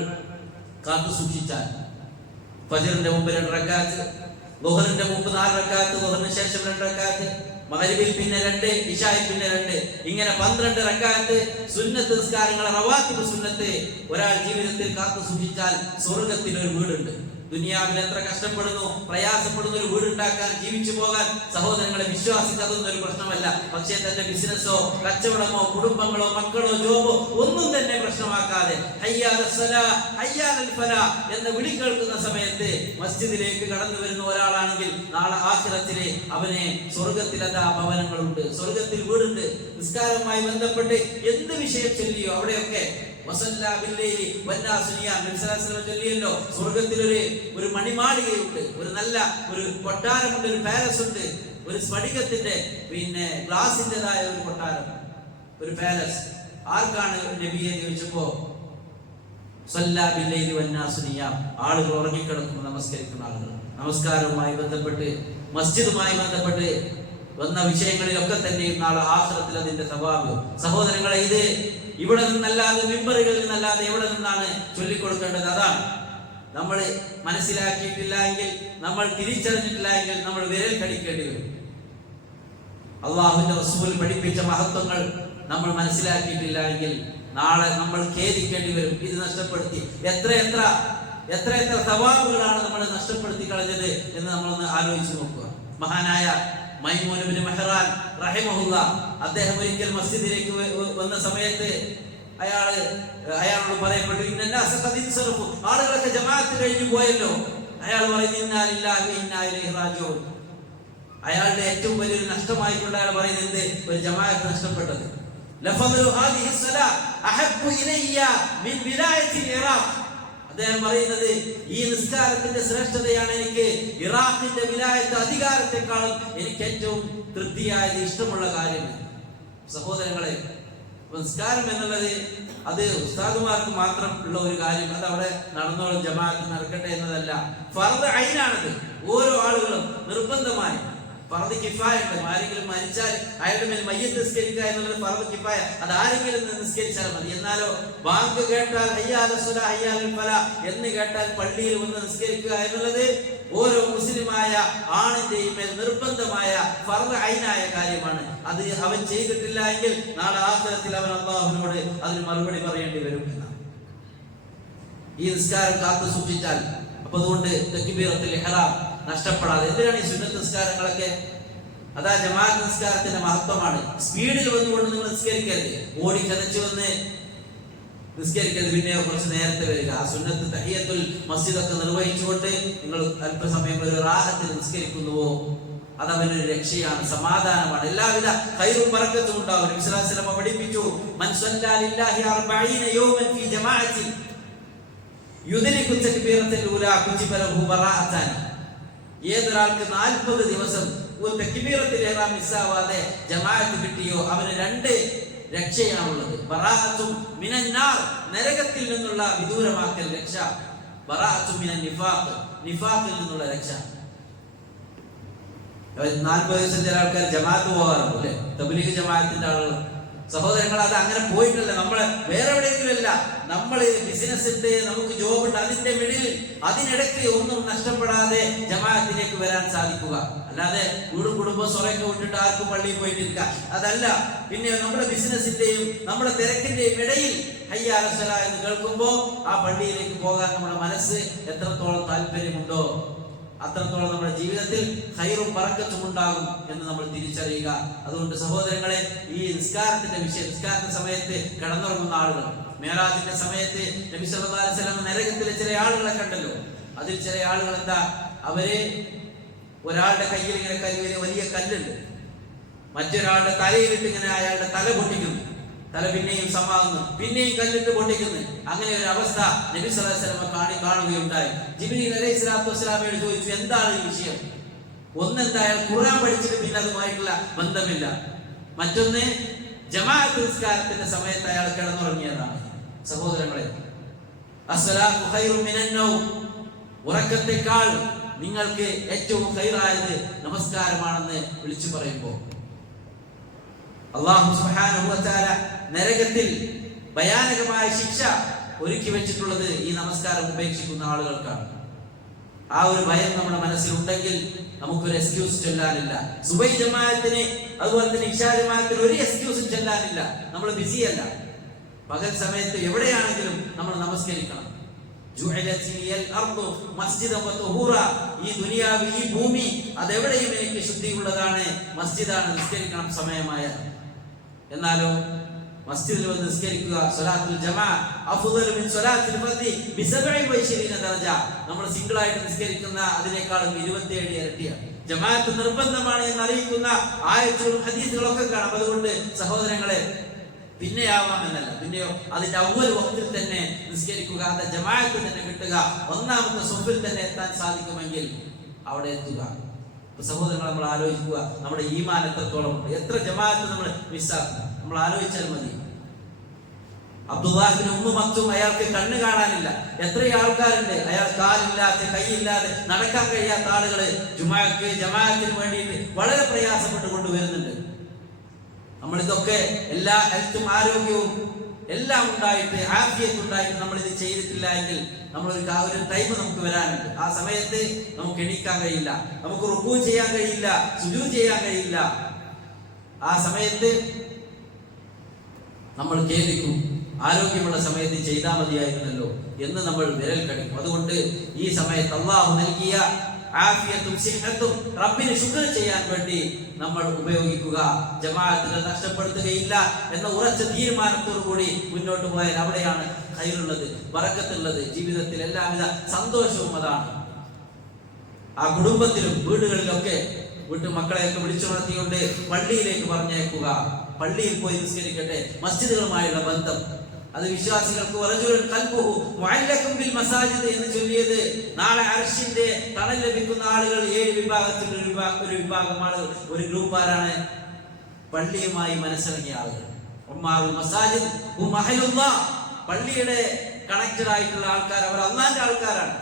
കാത്തു സൂക്ഷിച്ചാൽ, ഫജ്റിന്റെ മുമ്പ് 2 റകഅത്ത്, ളുഹറിന്റെ മുമ്പ് 4 റകഅത്ത്, ളുഹറിന് ശേഷം 2 റകഅത്ത്, മഗ്രിബിൽ പിന്നെ 2, ഇശായിൽ പിന്നെ 2, ഇങ്ങനെ 12 റകഅത്ത് സുന്നത്ത് നിസ്കാരങ്ങൾ, റവാത്തിബ് സുന്നത്ത് ഒരാൾ ജീവിതത്തിൽ കാത്തു സൂക്ഷിച്ചാൽ സ്വർഗ്ഗത്തിൽ ഒരു വീടുണ്ട്. ദുനിയാവിൽ എത്ര കഷ്ടപ്പെടുന്നു, പ്രയാസപ്പെടുന്ന ഒരു വീടുണ്ടാക്കാൻ, ജീവിച്ചു പോകാൻ സഹോദരങ്ങളെ, വിശ്വാസിക്ക് അതൊന്നും ഒരു പ്രശ്നമല്ല. പക്ഷേ തന്റെ ബിസിനസ്സോ കച്ചവടമോ കുടുംബങ്ങളോ മക്കളോ ജോബോ ഒന്നും തന്നെ പ്രശ്നമാക്കാതെ ഹയ്യാ അലസ്സലാ ഹയ്യാ അലൽ ഫലാ എന്ന വിളി കേൾക്കുന്ന സമയത്ത് മസ്ജിദിലേക്ക് കടന്നു വരുന്ന ഒരാളാണെങ്കിൽ നാളെ ആഖിറത്തിലെ അവനെ സ്വർഗ്ഗത്തിലതാ ഭവനങ്ങളുണ്ട്, സ്വർഗ്ഗത്തിൽ വീടുണ്ട്. നിസ്കാരവുമായി ബന്ധപ്പെട്ട് എന്ത് വിഷയം ചൊല്ലിയോ അവിടെയൊക്കെ ചൊല്ലിയല്ലോ, സ്വർഗത്തിൽ ഒരു മണിമാളികയുണ്ട്, ഒരു നല്ല ഒരു കൊട്ടാരമുണ്ട്, ഒരു പാലസ് ഉണ്ട്, ഒരു സ്ഫടികത്തിന്റെ പിന്നെ ഗ്ലാസിന്റേതായ ഒരു കൊട്ടാരം, ഒരു പാലസ്. ആർക്കാണ് നബിയെ ചോദിച്ചപ്പോ ആളുകൾ ഉറങ്ങിക്കിടക്കുമ്പോൾ നമസ്കരിക്കുന്ന ആളുകൾ. നമസ്കാരവുമായി ബന്ധപ്പെട്ട്, മസ്ജിദുമായി ബന്ധപ്പെട്ട് വന്ന വിഷയങ്ങളിലൊക്കെ തന്നെയും നാളെ ആഖിറത്തിൽ അതിന്റെ സവാബ്. സഹോദരങ്ങളെ, ഇത് ഇവിടെ നിന്നല്ലാതെ മിമ്പറുകളിൽ നിന്നല്ലാതെ എവിടെ നിന്നാണ് ചൊല്ലിക്കൊടുക്കേണ്ടത്? അതാണ് നമ്മൾ മനസ്സിലാക്കിയിട്ടില്ല എങ്കിൽ, നമ്മൾ തിരിച്ചറിഞ്ഞിട്ടില്ല എങ്കിൽ നമ്മൾ വിരൽ കടിക്കേണ്ടി വരും. അള്ളാഹുവിന്റെ റസൂൽ പഠിപ്പിച്ച മഹത്വങ്ങൾ നമ്മൾ മനസ്സിലാക്കിയിട്ടില്ല എങ്കിൽ നാളെ നമ്മൾ ഖേദിക്കേണ്ടി വരും. ഇത് നഷ്ടപ്പെടുത്തി എത്ര സവാബുകളാണ് നമ്മൾ നഷ്ടപ്പെടുത്തി കളഞ്ഞത് എന്ന് നമ്മളൊന്ന് ആലോചിച്ച് നോക്കുക. മഹാനായ മൈമൂൻ ഇബ്നു മെഹ്റാൻ റഹിമഹുല്ലാ, അദ്ദേഹം ഒരിക്കൽ മസ്ജിദിലേക്ക് വന്ന സമയത്ത് അയാളോട് പറയപ്പെട്ടു, ആളുകളൊക്കെ ജമാഅത്ത് കഴിഞ്ഞു പോയല്ലോ. അയാൾ പറയുന്നു, ഇന്നാ ലില്ലാഹി വ ഇന്നാ ഇലൈഹി റാജിഊൻ. അയാളുടെ ഏറ്റവും വലിയൊരു നഷ്ടമായിക്കൊണ്ട് അയാൾ പറയുന്നത് ഒരു ജമാഅത്ത് നഷ്ടപ്പെട്ടത്. അദ്ദേഹം പറയുന്നത്, ഈ നിസ്കാരത്തിന്റെ ശ്രേഷ്ഠതയാണ് എനിക്ക് ഇറാഖിന്റെ വിലായത്ത് അധികാരത്തെക്കാളും എനിക്ക് ഏറ്റവും തൃപ്തിയായത്, ഇഷ്ടമുള്ള കാര്യം. സഹോദരങ്ങളെ, നിസ്കാരം എന്നുള്ളത് അത് ഉസ്താദുമാർക്ക് മാത്രം ഉള്ള ഒരു കാര്യം, അത് അവിടെ നടന്നോളും, ജമാഅത്ത് നടക്കട്ടെ എന്നതല്ല. ഫർദ് ഐനാണത്. ഓരോ ആളുകളും നിർബന്ധമായി ഫർദ് കിഫായ ഉണ്ട്. ആരെങ്കിലും മരിച്ചാൽ അയാളുടെ മേൽ മയ്യത്ത് നിസ്കരിക്കുക എന്നുള്ളത് ഫർദ് കിഫായ, അത് ആരെങ്കിലും നിസ്കരിച്ചാൽ മതി. എന്നാലോ ബാങ്ക് കേട്ടാൽ ഹയ്യ അലൽ സ്വലാ ഹയ്യ അലൽ ഫലാഹ് എന്ന് കേട്ടാൽ പള്ളിയിൽ വന്ന് നിസ്കരിക്കുക എന്നുള്ളത് ഓരോ മുസ്ലിമായ ആണിന്റെയും മേൽ നിർബന്ധമായ ഫർദ് ഐനായ കാര്യമാണ്. അത് അവൻ ചെയ്തിട്ടില്ല എങ്കിൽ നാളെ ആഖിറത്തിൽ അവൻ അല്ലാഹുവിനോട് അതിന് മറുപടി പറയേണ്ടി വരും എന്നാണ്. ഈ നിസ്കാരം കാത്തു സൂക്ഷിച്ചാൽ, അപ്പൊ അതുകൊണ്ട് തക്ബീറത്തുൽ ഇഹ്റാം നഷ്ടപ്പെടാതെ. എന്തിനാണ് ഈ സുന്നത്ത് നിസ്കാരങ്ങളൊക്കെ? അതാ ജമാഅത്ത് നിസ്കാരത്തിന്റെ മഹത്വമാണ്. സ്പീഡിൽ വന്നുകൊണ്ട് നിങ്ങൾ നിസ്കരിക്കരുത്, ഓടിക്കതച്ചു വന്ന് നിസ്കരിക്കരുത്. പിന്നെ കുറച്ച് നേരത്തെ വരിക. ആ സുന്നത്ത് തഹിയ്യത്തുൽ മസ്ജിദ് ഒക്കെ നിർവഹിച്ചുകൊണ്ട് നിങ്ങൾ അല്പസമയം ഒരു റാഹത്തിൽ നിസ്കരിക്കുന്നുവോ, അതവനൊരു രക്ഷയാണ്, സമാധാനമാണ്, എല്ലാവിധ ഖൈറും ബറക്കത്തും ഉണ്ടാവും. നബി സ്വല്ലല്ലാഹു അലൈഹി വസല്ലം പഠിപ്പിച്ചു, മൻ സല്ലല്ലാ ലില്ലാഹി 40 യൗമൻ ഫീ ജമാഅത്തി യുദ്രികു തക്ബീറത്തുൽ ഊലാ കുതിബ ലഹു ബറാഅത്താൻ. ഏതൊരാൾക്ക് 40 ദിവസം ഒരു തക്ബീറത്തുൽ ഇഹ്റാം മിസ്സാവാതെ ജമാഅത്ത് കിട്ടിയോ അവന് 2 രക്ഷയാണുള്ളത്. ബറാഅത്തും മിനന്നാർ, നരകത്തിൽ നിന്നുള്ള വിദൂരമാക്കൽ രക്ഷ. ബറാഅത്തും മിനൻ നിഫാഖ്, നിഫാഖിൽ നിന്നുള്ള രക്ഷ. 40 ദിവസം ചില ആൾക്കാർ ജമാഅത്ത് പോകാറുണ്ട് അല്ലെ, തബ്ലീഗ് ജമാഅത്തിന്റെ ആളുകൾ. സഹോദരങ്ങൾ, അത് അങ്ങനെ പോയിട്ടില്ല. നമ്മള് വേറെ എവിടെയെങ്കിലും അല്ല, നമ്മള് ബിസിനസ്സിന്റെ നമുക്ക് ജോബ് ഉണ്ട്, അതിന്റെ മിഡിൽ അതിനിടയ്ക്ക് ഒന്നും നഷ്ടപ്പെടാതെ ജമാഅത്തിലേക്ക് വരാൻ സാധിക്കുക. അല്ലാതെ വീടും കുടുംബം സ്വറയൊക്കെ വിട്ടിട്ട് ആർക്കും പള്ളിയിൽ പോയിട്ടിരിക്കുക, അതല്ല. പിന്നെ നമ്മുടെ ബിസിനസിന്റെയും നമ്മുടെ തിരക്കിന്റെയും ഇടയിൽ ഹയ്യ അലൽ സ്വലാ എന്ന് കേൾക്കുമ്പോ ആ പള്ളിയിലേക്ക് പോകാൻ നമ്മുടെ മനസ്സ് എത്രത്തോളം താല്പര്യമുണ്ടോ അത്രത്തോളം നമ്മുടെ ജീവിതത്തിൽ ഖൈറും ബറക്കത്തും ഉണ്ടാകും എന്ന് നമ്മൾ തിരിച്ചറിയുക. അതുകൊണ്ട് സഹോദരങ്ങളെ, ഈ നിസ്കാരത്തിന്റെ വിഷയം, നിസ്കാരത്തിന്റെ സമയത്ത് കിടന്നുറങ്ങുന്ന ആളുകൾ, മേറാജിന്റെ സമയത്ത് നബി സല്ലല്ലാഹു അലൈഹി വസല്ലം നരകത്തിലെ ചില ആളുകളെ കണ്ടല്ലോ. അതിൽ ചില ആളുകൾ എന്താ, അവര് ഒരാളുടെ കയ്യിൽ ഇങ്ങനെ വലിയ കല്ലുണ്ട്, മറ്റൊരാളുടെ തലയിലിട്ട് ഇങ്ങനെ അയാളുടെ തല പൊട്ടിക്കുന്നു, തല പിന്നെയും സമാകുന്നു, പിന്നെയും കല്ലിട്ട് പൊട്ടിക്കുന്നു. അങ്ങനെ ഒരു അവസ്ഥ നബി സല്ലല്ലാഹു അലൈഹി വസല്ലം കാണുകയുണ്ടായി. ജിബ്രീൽ അലൈഹിസ്സലാത്തു വസ്സലാമയോട് ചോദിച്ചു, എന്താണ് ഈ വിഷയം? ഒന്നെന്താ, അയാൾ ഖുർആൻ പഠിച്ചിട്ട് പിന്നെ അതുമായിട്ടുള്ള ബന്ധമില്ല. മറ്റൊന്ന്, ജമാഅത്ത് നിസ്കാരത്തിന്റെ സമയത്ത് അയാൾ കിടന്നുറങ്ങിയതാണ്. സഹോദരങ്ങളെ, അസ്സലാത്തു ഖൈറും മിനൻ നൗം, ഉറക്കത്തെക്കാൾ നിങ്ങൾക്ക് ഏറ്റവും ഖൈറായത് നമസ്കാരമാണെന്ന് വിളിച്ചു പറയുമ്പോൾ അല്ലാഹു സുബ്ഹാനഹു വ തആല നരകത്തിൽ ഭയാനകമായ ശിക്ഷ ഒരുക്കി വെച്ചിട്ടുള്ളത് ഈ നമസ്കാരം ഉപേക്ഷിക്കുന്ന ആളുകൾക്കാണ്. ആ ഒരു ഭയം നമ്മുടെ മനസ്സിലുണ്ടെങ്കിൽ നമുക്കൊരു എക്സ്ക്യൂസ് ചൊല്ലാനില്ല. സുബൈ ജമാഅത്തിന് അതുപോലെ തന്നെ ഇശാ ജമാഅത്തിന് ഒരു എക്സ്ക്യൂസും ചൊല്ലാനില്ല. നമ്മൾ ബിസിയല്ല. പകൽ സമയത്ത് എവിടെയാണെങ്കിലും നമ്മൾ നമസ്കരിക്കണം. ഈ ദുനിയാവ്, ഈ ഭൂമി, അതെവിടെയും എനിക്ക് ശുദ്ധിയുള്ളതാണ്, മസ്ജിദാണ്, നിസ്കരിക്കണം സമയമായ. എന്നാലോ മസ്ജിദിൽ വന്ന് നിസ്കരിക്കുക, സ്വലാത്തുൽ ജമാഅ അഫ്ളലു മിൻ സ്വലാത്തിൽ ഫർദി ബി 27 ദറജ. നമ്മൾ സിംഗിൾ ആയിട്ട് നിസ്കരിക്കുന്ന അതിനേക്കാളും 27 ഇരട്ടിയാണ്. ജമാഅത്ത് നിർബന്ധമാണ് എന്ന് അറിയിക്കുന്ന ആയത്തുകളും ഹദീസുകളൊക്കെ കാണാം. അതുകൊണ്ട് സഹോദരങ്ങളെ, പിന്നെയാവാം എന്നല്ല, പിന്നെയോ അതിന്റെ അവ്വൽ വഖ്തിൽ തന്നെ നിസ്കരിക്കുക, അത് ജമാഅത്ത് തന്നെ കിട്ടുക, ഒന്നാമത്തെ സഫിൽ തന്നെ എത്താൻ സാധിക്കുമെങ്കിൽ അവിടെ എത്തുക. സഹോദരങ്ങൾ, നമ്മൾ ആലോചിക്കുക, നമ്മുടെ ഈമാൻ എത്രത്തോളം ഉണ്ട്, എത്ര ജമാഅത്ത് നമ്മൾ മിസ്സാക്കും, നമ്മൾ ആലോചിച്ചാൽ മതി. അബ്ദുല്ലാഹ് ഇബ്നു ഉമ്മു മക്തും അയാൾക്ക് കണ്ണ് കാണാനില്ല. എത്രയോ ആൾക്കാരുണ്ട്, അയാൾ കാലില്ലാതെ കൈയില്ലാതെ നടക്കാൻ കഴിയാത്ത ആളുകള് ജുമാക്ക് ജമാഅത്തിന് വേണ്ടിയിട്ട് വളരെ പ്രയാസപ്പെട്ട് കൊണ്ടുവരുന്നുണ്ട്. നമ്മളിതൊക്കെ എല്ലാ ഹെൽത്തും ആരോഗ്യവും എല്ലാം ഉണ്ടായിട്ട് ആഫിയത്ത് ഉണ്ടായിട്ട് നമ്മൾ ഇത് ചെയ്തിട്ടില്ല എങ്കിൽ ഒരു ടൈം നമുക്ക് വരാനുണ്ട്. ആ സമയത്ത് നമുക്ക് എണീക്കാൻ കഴിയില്ല, നമുക്ക് റുക്കൂ ചെയ്യാൻ കഴിയില്ല, സുജൂദ് ചെയ്യാൻ കഴിയില്ല. ആ സമയത്ത് നമ്മൾ ഖേദിക്കും, ആരോഗ്യമുള്ള സമയത്ത് ചെയ്താൽ മതിയായിരുന്നല്ലോ എന്ന് നമ്മൾ വിരൽ കടിക്കും. അതുകൊണ്ട് ഈ സമയത്ത് അള്ളാഹു നൽകിയ ആഫിയത്തും സിഹത്തും റബ്ബിന് ശുക്ർ ചെയ്യാൻ വേണ്ടി നമ്മൾ ഉപയോഗിക്കുക. ജമാഅത്തുകൾ നഷ്ടപ്പെടുത്തുകയില്ല എന്ന ഉറച്ച തീരുമാനത്തോടു കൂടി മുന്നോട്ട് പോയാൽ അവിടെയാണ് ഖൈറുള്ളത്, ബറക്കത്തുള്ളത്. ജീവിതത്തിൽ എല്ലാവിധ സന്തോഷവും അതാണ്. ആ കുടുംബത്തിലും വീടുകളിലൊക്കെ മക്കളെയൊക്കെ വിളിച്ചുണർത്തിക്കൊണ്ട് പള്ളിയിലേക്ക് പറഞ്ഞേക്കുക. പള്ളിയിൽ പോയി നിസ്കരിക്കട്ടെ. മസ്ജിദുകളുമായുള്ള ബന്ധം അത് വിശ്വാസികൾക്ക് എന്ന് ചൊല്ലിയത് നാളെ അർശിന്റെ തണൽ ലഭിക്കുന്ന ആളുകൾ 7 വിഭാഗത്തിൽ ഒരു വിഭാഗം ആളുകൾ, ഒരു ഗ്രൂപ്പ് ആരാണ്? പള്ളിയുമായി മനസ്സിറങ്ങിയ ആളുകൾ. പള്ളിയുടെ കണക്റ്റഡ് ആയിട്ടുള്ള ആൾക്കാർ, അവർ അള്ളാന്റെ ആൾക്കാരാണ്.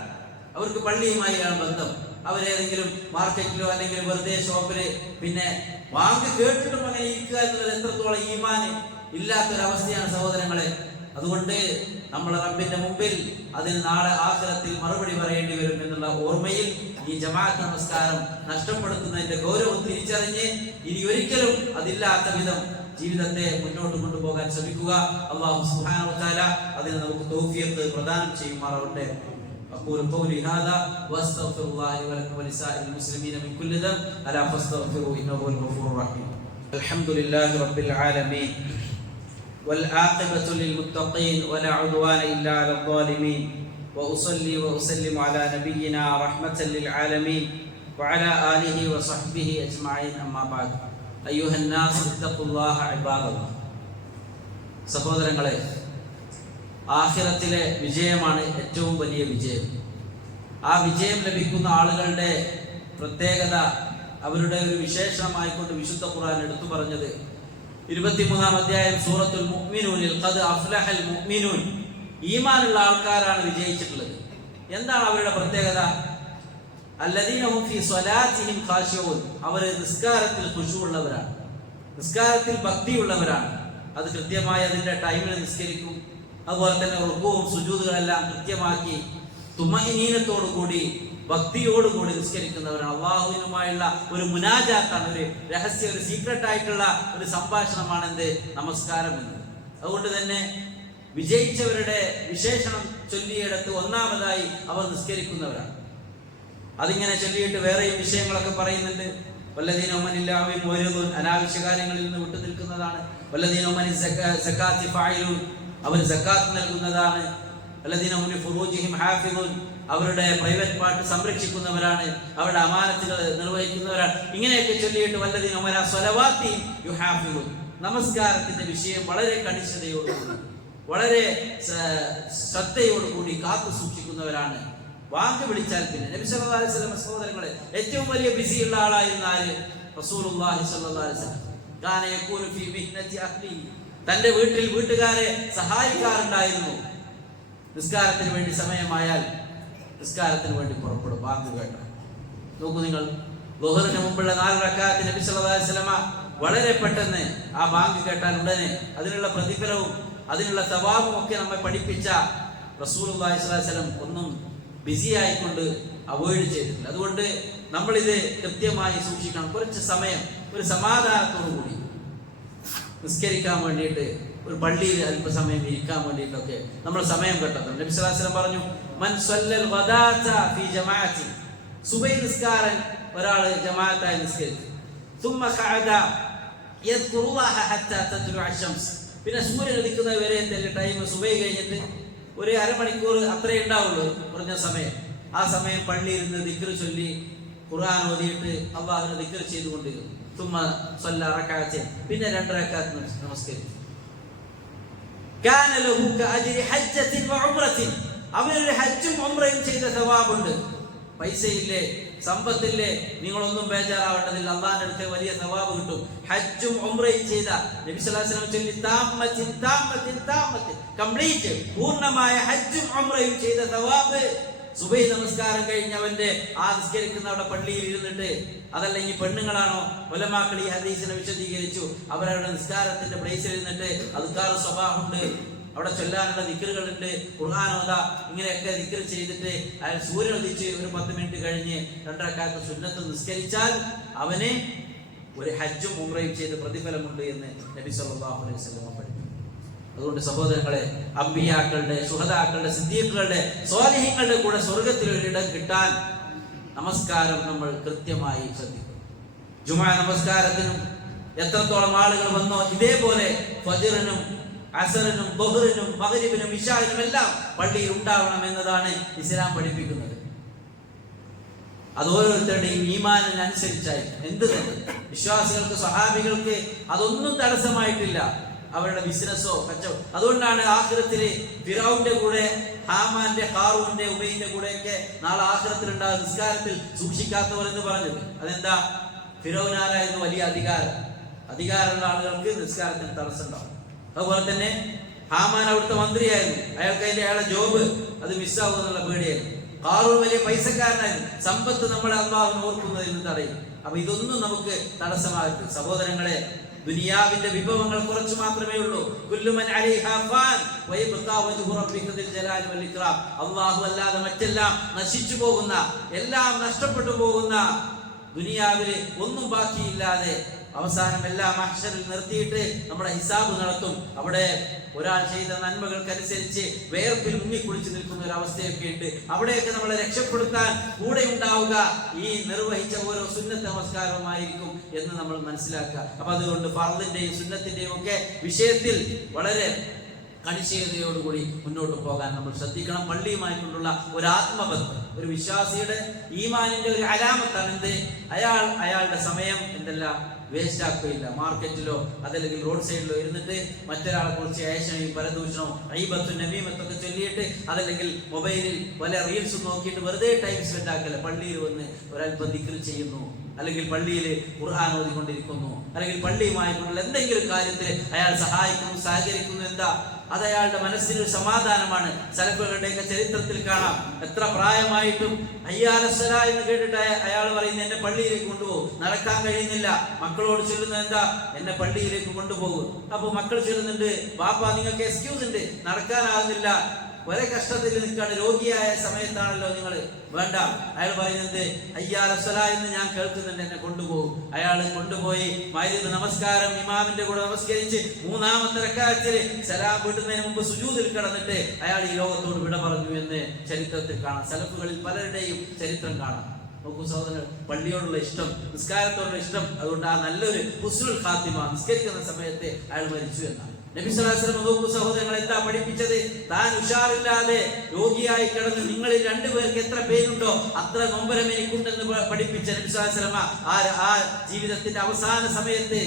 അവർക്ക് പള്ളിയുമായാണ് ബന്ധം. അവരേതെങ്കിലും മാർക്കറ്റിലോ അല്ലെങ്കിൽ വെറുതെ ഷോപ്പില് പിന്നെ വാങ്ങി കേട്ടിട്ടും അങ്ങനെ ഇരിക്കുക എന്നുള്ളത് എത്രത്തോളം ഈമാന് ഇല്ലാത്തൊരവസ്ഥയാണ് സഹോദരങ്ങളെ. അതുകൊണ്ട് നമ്മൾ റബ്ബിന്റെ മുമ്പിൽ അതിന് നാളെ ആഖിറത്തിൽ മറുപടി പറയേണ്ടി വരും എന്നുള്ള ഓർമ്മയിൽ ഈ ജമാഅത്ത് നമസ്കാരം നഷ്ടപ്പെടുത്തുന്നതിന്റെ ഗൗരവം തിരിച്ചറിഞ്ഞ് ഇനി ഒരിക്കലും അതില്ലാത്ത വിധം ജീവിതത്തെ മുന്നോട്ട് കൊണ്ടുപോകാൻ ശ്രമിക്കുക. അല്ലാഹു സുബ്ഹാനഹു വ തആല അതിന് നമുക്ക് തൗഫീഖ് പ്രദാനം ചെയ്യുമാറാവട്ടെ. أقول قولي هذا وأستغفر الله لي ولكم ولسائر المسلمين من كل ذنب ألا فاستغفروه إنه هو الغفور الرحيم. الحمد لله رب العالمين والعاقبة للمتقين ولا عدوان إلا على الظالمين وأصلي وأسلم على نبينا رحمة للعالمين وعلى آله وصحبه أجمعين أما بعد أيها الناس اتقوا الله عباد الله. സഹോദരങ്ങളെ, ആഖിറത്തിലെ വിജയമാണ് ഏറ്റവും വലിയ വിജയം. ആ വിജയം ലഭിക്കുന്ന ആളുകളുടെ പ്രത്യേകത, അവരുടെ ഒരു വിശേഷണമായിക്കൊണ്ട് വിശുദ്ധ ഖുർആൻ എടുത്തു പറഞ്ഞത് 23-ാം അധ്യായം സൂറത്തുൽ മുഅ്മിനൂനിൽ ഖദ് അഫ്ലഹൽ മുഅ്മിനൂൻ, ഈമാനുള്ള ആൾക്കാരാണ് വിജയിച്ചിട്ടുള്ളത്. എന്താണ് അവരുടെ പ്രത്യേകത? അല്ലദീന ഹും ഫീ സ്വലാത്തിഹിം ഖാശിഊൻ, അവർ നിസ്കാരത്തിൽ ഖുശൂഉള്ളവരാണ്, നിസ്കാരത്തിൽ ഭക്തിയുള്ളവരാണ്. അത് കൃത്യമായി അതിന്റെ ടൈമിൽ നിസ്കരിക്കും. അതുപോലെ തന്നെ റുകൂഉം സുജൂദുകളെല്ലാം കൃത്യമാക്കി തുമഇനീനത്തോടുകൂടി ഭക്തിയോടുകൂടി നിസ്കരിക്കുന്നവരാണ്. അള്ളാഹുവിനുമായുള്ള ഒരു മുനാജാത്താണ്, ഒരു രഹസ്യ, ഒരു സീക്രട്ട് ആയിട്ടുള്ള ഒരു സംഭാഷണമാണ് എന്ത് നമസ്കാരം എന്നത്. അതുകൊണ്ട് തന്നെ വിജയിച്ചവരുടെ വിശേഷണം ചൊല്ലിയെടുത്ത് ഒന്നാമതായി അവർ നിസ്കരിക്കുന്നവരാണ്. അതിങ്ങനെ ചൊല്ലിയിട്ട് വേറെയും വിഷയങ്ങളൊക്കെ പറയുന്നുണ്ട്. വല്ലദീന ഉമനില്ലാഹി മുഅ്രിദൂൻ, അനാവശ്യ കാര്യങ്ങളിൽ നിന്ന് വിട്ടു നിൽക്കുന്നതാണ്. വല്ലദീന ഉമനി സകാത്തി ഫായിലൂൻ, അവർ സകാത്ത് നൽകുന്നതാണ്. വല്ലദീന ഹും ലിഫുറൂജിഹിം ഹാഫിദൂൻ, അവരുടെ പ്രൈവറ്റ് പാർട്ട് സംരക്ഷിക്കുന്നവരാണ്, അവരുടെ അമാനത്തുകൾ നിർവഹിക്കുന്നവരാണ്. ഇങ്ങനെയൊക്കെ ചൊല്ലിയിട്ട് വല്ലദീന ഉമല സ്വലവാത്തിഹിം യുഹാഫിദൂൻ, നമസ്കാരത്തിന്റെ വിഷയം വളരെ കണിശതയോടുകൂടി വളരെ ശ്രദ്ധയോടുകൂടി കാത്തു സൂക്ഷിക്കുന്നവരാണ്. വാക്ക് വിളിച്ചാൽ പിന്നെ നബി സല്ലല്ലാഹു അലൈഹി വസല്ലം സഹോദരങ്ങളെ ഏറ്റവും വലിയ ബിസിയുള്ള ആളായിരുന്ന ആര്? റസൂലുള്ളാഹി സ്വല്ലല്ലാഹു അലൈഹി വസല്ലം. കാന യകൂനു ഫീ മിഹ്നതി അഹ്ലി, തന്റെ വീട്ടിൽ വീട്ടുകാരെ സഹായിക്കാറുണ്ടായിരുന്നു. നിസ്കാരത്തിന് വേണ്ടി സമയമായാൽ നിസ്കാരത്തിന് വേണ്ടി പുറപ്പെടും. വാക്ക് കേട്ട നോക്കൂ നിങ്ങൾ, ളുഹറിന് മുമ്പുള്ള 4 റക്അത്ത് നബി സല്ലല്ലാഹു അലൈഹി വസല്ലം വളരെ പെട്ടെന്ന് ആ ബാങ്ക് കേട്ടാൽ ഉടനെ അതിനുള്ള പ്രതിഫലവും അതിനുള്ള സവാബും ഒക്കെ നമ്മെ പഠിപ്പിച്ച റസൂലുള്ളാഹി സ്വല്ലല്ലാഹു അലൈഹി വസല്ലം ഒന്നും ബിസി ആയിക്കൊണ്ട് അവോയ്ഡ് ചെയ്തിട്ടില്ല. അതുകൊണ്ട് നമ്മൾ ഇത് കൃത്യമായി സൂക്ഷിക്കണം. കുറച്ച് സമയം ഒരു സമാധാനത്തോടു കൂടി നിസ്കരിക്കാൻ വേണ്ടിയിട്ട്, ഒരു പള്ളിയിൽ അല്പസമയം ഇരിക്കാൻ വേണ്ടിയിട്ടൊക്കെ നമ്മൾ സമയം കണ്ടെത്തണം. നബി സല്ലല്ലാഹു അലൈഹി വസല്ലം പറഞ്ഞു, മൻ സ്വല്ലൽ ഗദാത ഫീ ജമാഅത്തി, സുബഹി നിസ്കാരം ഒരാൾ ജമാഅത്തായി നിസ്കരിച്ചു. ثم قعد يذكر الله حتى تطلع الشمس, പിന്നെ സൂര്യൻ ഉദിക്കുന്നത് വരെ എന്തെങ്കിലും ടൈം സുബഹി കഴിഞ്ഞിട്ട് ഒരു അരമണിക്കൂർ അത്രേ ഉണ്ടാവുള്ളൂ, കുറഞ്ഞ സമയം. ആ സമയം പള്ളിയിൽ ഇരുന്ന് ദിക്ർ ചൊല്ലി ഖുർആൻ ഓതിയിട്ട് അല്ലാഹുവിനെ ദിക്ർ ചെയ്തുകൊണ്ടിരുന്നു. ثم صلى ركعتين, പിന്നെ 2 റക്അത്ത് നമസ്കരിച്ചു. كان له كأجر حجة وعمرة, അവനൊരു ഹജ്ജും ഉംറയും ചെയ്ത സവാബുണ്ട്. പൈസയില്ലേ, സമ്പത്തില്ലേ, നിങ്ങളൊന്നും ബേജാറാവേണ്ടതില്ല. അള്ളാന്റെ അടുത്ത് വലിയ സവാബ് കിട്ടും. ഹജ്ജും ഉംറയും ചെയ്ത നബി സല്ലല്ലാഹു അലൈഹി വസല്ലം ചൊല്ലി താമത്തിൻ കംപ്ലീറ്റ് പൂർണ്ണമായ ഹജ്ജും ഉംറയും ചെയ്ത സവാബ് സുബഹി നമസ്കാരം കഴിഞ്ഞവന്റെ ആ നിസ്കരിക്കുന്നവിടെ പള്ളിയിൽ ഇരുന്നിട്ട്, അതല്ലെങ്കിൽ പെണ്ണുങ്ങളാണോ ഉലമാക്കൾ ഈ ഹദീസിനെ വിശദീകരിച്ചു, അവരവരുടെ നിസ്കാരത്തിന്റെ പ്ലേസിൽ ഇരുന്നിട്ട് അദ്കാർ സ്വബാഹുണ്ട്, അവിടെ ചൊല്ലാനുള്ള ദിക്റുകളുണ്ട്, ഖുർആൻ ഓതാ, ഇങ്ങനെയൊക്കെ ദിക്ർ ചെയ്തിട്ട് അയാൾ സൂര്യൻ ഉദിച്ച് ഒരു 10 മിനിറ്റ് കഴിഞ്ഞ് 2 റക്അത്ത് സുന്നത്ത് നിസ്കരിച്ചാൽ അവന് ഒരു ഹജ്ജും ഉംറയും ചെയ്ത് പ്രതിഫലമുണ്ട് എന്ന് നബി സല്ലല്ലാഹു അലൈഹി വസല്ലം പഠിപ്പിച്ചു. അതുകൊണ്ട് സഹോദരങ്ങളെ, അമ്പിയാക്കളുടെ, ശുഹദാക്കളുടെ, സിദ്ദീഖുകളുടെ, സ്വാലിഹീങ്ങളുടെ കൂടെ സ്വർഗത്തിൽ ഒരിടം കിട്ടാൻ നമസ്കാരം നമ്മൾ കൃത്യമായി ശ്രദ്ധിക്കും. ജുമുഅ നമസ്കാരത്തിനും എത്രത്തോളം ആളുകൾ വന്നോ ഇതേപോലെ ഫജ്റിനും അസറിനും ദുഹറിനും മഗ്രിബിനും ഇശാഇനും എല്ലാം പള്ളിയിൽ ഉണ്ടാവണം എന്നതാണ് ഇസ്ലാം പഠിപ്പിക്കുന്നത്. അത് ഓരോരുത്തരുടെയും ഈമാനിനനുസരിച്ചായി എന്ത് തന്നെ വിശ്വാസികൾക്ക്, സ്വഹാബികൾക്ക് അതൊന്നും തടസ്സമായിട്ടില്ല. അവരുടെ ബിസിനസ്സോ കച്ചവടം. അതുകൊണ്ടാണ് ആഖിറത്തില് ഫിറഔന്റെ കൂടെ, ഹാമാന്റെ, ഖാറൂന്റെ, ഉബൈന്റെ കൂടെയൊക്കെ നാളെ ആഖിറത്തിൽ ഉണ്ടാകുന്ന നിസ്കാരത്തിൽ സൂക്ഷിക്കാത്തവർ എന്ന് പറഞ്ഞത്. അതെന്താ? ഫിറൗനാരായിരുന്നു വലിയ അധികാരമുള്ള ആളുകൾക്ക് നിസ്കാരത്തിന് തടസ്സം ഉണ്ടാവും. അതുപോലെ തന്നെ ഹാമാൻ അവിടുത്തെ മന്ത്രിയായിരുന്നു, അയാൾക്ക് അയാളെ ജോബ് അത് മിസ്സാവും എന്നുള്ള പേടിയായിരുന്നു. ഖാറൂൻ വലിയ പൈസക്കാരനായിരുന്നു. സമ്പത്ത് നമ്മളെ അല്ലാഹുവിനെ ഓർക്കുന്നതിൽ നിന്ന് തടയും. അപ്പൊ ഇതൊന്നും നമുക്ക് തടസ്സമാകരുത്. സഹോദരങ്ങളെ, ദുനിയാവിന്റെ വിഭവങ്ങൾ കുറച്ച് മാത്രമേ ഉള്ളൂ. കുല്ലുമൻ അലൈഹാ ഫാൻ വയബ്ഖാ വജ്ഹു റബ്ബിക ദിൽ ജലാലി വൽ ഇക്റാം. അല്ലാഹു അല്ലാതെ മറ്റെല്ലാം നശിച്ചു പോകുന്ന, എല്ലാം നഷ്ടപ്പെട്ടു പോകുന്ന ദുനിയാവിൽ ഒന്നും ബാക്കിയില്ലാതെ അവസാനം എല്ലാം മഹ്ശറിൽ നിർത്തിയിട്ട് നമ്മുടെ ഹിസാബ് നടത്തും. അവിടെ ഒരാൾ ചെയ്ത നന്മകൾക്കനുസരിച്ച് വേർപ്പിൽ മുങ്ങിക്കുളിച്ച് നിൽക്കുന്ന ഒരു അവസ്ഥയൊക്കെ ഉണ്ട്. അവിടെയൊക്കെ നമ്മളെ രക്ഷപ്പെടുത്താൻ കൂടെ ഉണ്ടാവുക ഈ നിർവഹിച്ച ഓരോ സുന്നത്ത് നമസ്കാരവുമായിരിക്കും എന്ന് നമ്മൾ മനസ്സിലാക്കുക. അപ്പൊ അതുകൊണ്ട് ഫർളിന്റെയും സുന്നത്തിന്റെയും ഒക്കെ വിഷയത്തിൽ വളരെ കണിശീലതയോടുകൂടി മുന്നോട്ട് പോകാൻ നമ്മൾ ശ്രദ്ധിക്കണം. പള്ളിയുമായിട്ടുള്ള ഒരു ആത്മബന്ധം ഒരു വിശ്വാസിയുടെ ഈമാനിന്റെ ഒരു അലാമത്താണ്. എന്ത്? അയാളുടെ സമയം എന്തെല്ലാം വേസ്റ്റ് ആക്കുകയില്ല. മാർക്കറ്റിലോ അതല്ലെങ്കിൽ റോഡ് സൈഡിലോ ഇരുന്നിട്ട് മറ്റൊരാളെ കുറിച്ച് ഏഷണയും പരദൂഷണവും ഐബത്തും നമീമത്തൊക്കെ ചൊല്ലിയിട്ട് അതല്ലെങ്കിൽ മൊബൈലിൽ പല റീൽസും നോക്കിയിട്ട് വെറുതെ ടൈം സ്പെൻഡ് ആക്കല്ല. പള്ളിയിൽ വന്ന് ഒരൽപ്പം ദിക്ർ ചെയ്യുന്നു, അല്ലെങ്കിൽ പള്ളിയിൽ ഖുർആൻ ഓതിക്കൊണ്ടിരിക്കുന്നു, അല്ലെങ്കിൽ പള്ളിയുമായിട്ടുള്ള എന്തെങ്കിലും കാര്യത്തിൽ അയാൾ സഹായിക്കുന്നു, സഹകരിക്കുന്നു. എന്താ? അത് അയാളുടെ മനസ്സിനൊരു സമാധാനമാണ്. സലഫുകളുടെയൊക്കെ ചരിത്രത്തിൽ കാണാം, എത്ര പ്രായമായിട്ടും അയ്യാലസ്സല എന്ന് കേട്ടിട്ട് അയാൾ പറയുന്നത് എന്നെ പള്ളിയിലേക്ക് കൊണ്ടുപോകും. നടക്കാൻ കഴിയുന്നില്ല. മക്കളോട് ചൊല്ലുന്നത് എന്താ? എന്നെ പള്ളിയിലേക്ക് കൊണ്ടുപോകും. അപ്പൊ മക്കൾ ചൊല്ലുന്നുണ്ട്, ബാപ്പ നിങ്ങൾക്ക് എക്സ്ക്യൂസ് ഉണ്ട്, നടക്കാനാകുന്നില്ല, ഒരേ കഷ്ടത്തിൽ നിൽക്കാണ്, രോഗിയായ സമയത്താണല്ലോ നിങ്ങൾ, വേണ്ട. അയാൾ പറയുന്നത് അയ്യാലസ്സല എന്ന് ഞാൻ കേൾക്കുന്നുണ്ട്, എന്നെ കൊണ്ടുപോകും. അയാൾ കൊണ്ടുപോയി മഗ്രിബ് നമസ്കാരം ഇമാമിന്റെ കൂടെ നമസ്കരിച്ച് 3-ാമത്തെ റക്അത്തിൽ സലാം വീട്ടുന്നതിന് മുമ്പ് സുജൂദിൽ കിടന്നിട്ട് അയാൾ ഈ ലോകത്തോട് വിട പറഞ്ഞു എന്ന് ചരിത്രത്തിൽ കാണാം. സലഫുകളിൽ പലരുടെയും ചരിത്രം കാണാം. നോക്കൂ സഹോദരൻ, പള്ളിയോടുള്ള ഇഷ്ടം, നിസ്കാരത്തോടുള്ള ഇഷ്ടം, അതുകൊണ്ട് ആ നല്ലൊരു ഹുസ്നുൽ ഖാത്തിമ, നിസ്കരിക്കുന്ന സമയത്ത് അയാൾ മരിച്ചു എന്നാണ്. നബി സല്ലല്ലാഹു അലൈഹി വസല്ലം നോക്കൂ സഹോദരങ്ങൾ, എന്താ പഠിപ്പിച്ചത്? താൻ ഉഷാറില്ലാതെ രോഗിയായി കിടന്ന് നിങ്ങളിൽ 2 പേർക്ക് എത്ര പേരുണ്ടോ അത്ര നൊമ്പരം എനിക്കുണ്ടെന്ന് പഠിപ്പിച്ച നബി സല്ലല്ലാഹു അലൈഹി വസല്ലം ആ ജീവിതത്തിന്റെ അവസാന സമയത്ത്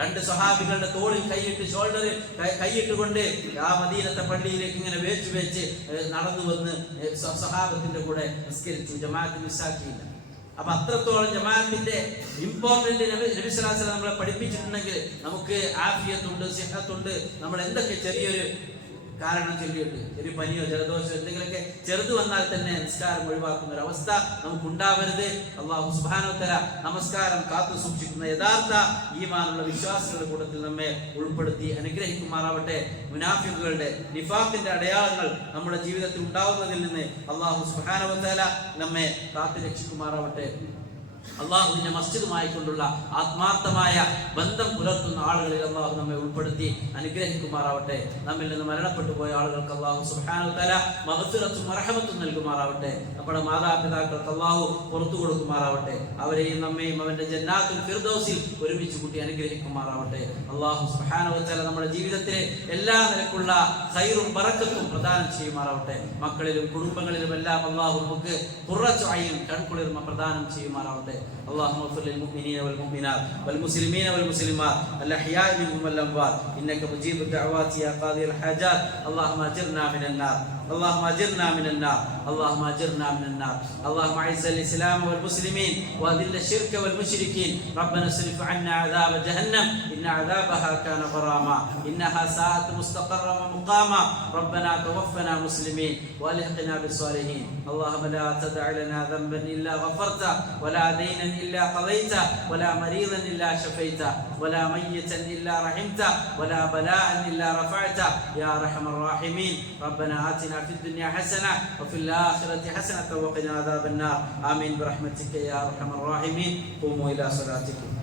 2 സ്വഹാബികളുടെ തോളിൽ കൈയിട്ട്, ഷോൾഡറിൽ കൈയിട്ടുകൊണ്ട് ആ മദീനത്തെ പള്ളിയിലേക്ക് ഇങ്ങനെ വേച്ച് നടന്നു വന്ന് സ്വഹാബത്തിന്റെ കൂടെ നിസ്കരിച്ചു. ജമാഅത്ത് മിസ്സാക്കിയില്ല. അപ്പൊ അത്രത്തോളം ജമാഅത്തിന്റെ ഇമ്പോർട്ടന്റ് നബി സല്ലല്ലാഹു അലൈഹി വസല്ലം നമ്മളെ പഠിപ്പിച്ചിട്ടുണ്ടെങ്കിൽ നമുക്ക് ആഫിയത്തുണ്ട്, സിഹത്തുണ്ട്. നമ്മൾ എന്തൊക്കെ ചെറിയൊരു കാരണം ചൊല്ലിയിട്ട് ഒരു പനിയോ ജലദോഷമോ എന്തെങ്കിലുമൊക്കെ ചെറുത് വന്നാൽ തന്നെ നിസ്കാരം ഒഴിവാക്കുന്ന ഒരു അവസ്ഥ നമുക്കുണ്ടാവരുത്. അല്ലാഹു സുബ്ഹാനഹു വ തആല നമസ്കാരം കാത്തു സൂക്ഷിക്കുന്ന യഥാർത്ഥ ഈമാനുള്ള വിശ്വാസികളുടെ കൂട്ടത്തിൽ നമ്മെ ഉൾപ്പെടുത്തി അനുഗ്രഹിക്കുമാറാവട്ടെ. മുനാഫിഖുകളുടെ നിഫാഖിന്റെ അടയാളങ്ങൾ നമ്മുടെ ജീവിതത്തിൽ ഉണ്ടാവുന്നതിൽ നിന്ന് അല്ലാഹു സുബ്ഹാനഹു വ തആല നമ്മെ കാത്തു രക്ഷിക്കുമാറാവട്ടെ. അള്ളാഹുവിന്റെ മസ്ജിദുമായി കൊണ്ടുള്ള ആത്മാർത്ഥമായ ബന്ധം പുലർത്തുന്ന ആളുകളിൽ അള്ളാഹു നമ്മെ ഉൾപ്പെടുത്തി അനുഗ്രഹിക്കുമാറാവട്ടെ. നമ്മിൽ നിന്ന് മരണപ്പെട്ടു പോയ ആളുകൾക്ക് അള്ളാഹു സുബ്ഹാനഹു വ തആല മഗ്ഫിറത്തും മർഹമത്തും നൽകുമാറാവട്ടെ. നമ്മുടെ മാതാപിതാക്കൾക്ക് അള്ളാഹു പുറത്തു കൊടുക്കുമാറാവട്ടെ. അവരെയും നമ്മയും അവന്റെ ജന്നാത്തുൽ ഫിർദൗസിൽ ഒരുമിച്ച് കൂട്ടി അനുഗ്രഹിക്കുമാറാവട്ടെ. അള്ളാഹു സുബ്ഹാനഹു വ തആല നമ്മുടെ ജീവിതത്തിലെ എല്ലാ നിലക്കുള്ള ഖൈറും ബറക്കത്തും പ്രദാനം ചെയ്യുമാറാവട്ടെ. മക്കളിലും കുടുംബങ്ങളിലും എല്ലാം അള്ളാഹു നമുക്ക് ഖുർറത്തു അയ്ൻ, കൺകുളിർമ പ്രദാനം ചെയ്യുമാറാവട്ടെ. اللهم اغفر للمؤمنين والمؤمنات والمسلمين والمسلمات الأحياء منهم والأموات إنك مجيب الدعوات يا قاضي الحاجات. اللهم أجرنا من النار. اللهم أجرنا من النار، اللهم أجرنا من النار. اللهم أعز الإسلام والمسلمين وأذل الشرك والمشركين. ربنا اصرف عنا عذاب جهنم إن عذابها كان غراما إنها ساءت مستقرا ومقاما. ربنا توفنا مسلمين وألحقنا بالصالحين. اللهم لا تدع لنا ذنبا إلا غفرته، ولا دينا إلا قضيته، ولا مريضا إلا شفيته، ولا ميتا إلا رحمته، ولا بلاء إلا رفعته يا أرحم الراحمين. ربنا آتنا في الدنيا حسنة وفي الآخرة حسنة وقنا عذاب النار. آمين برحمتك يا أرحم الراحمين. قوموا إلى صلاتكم.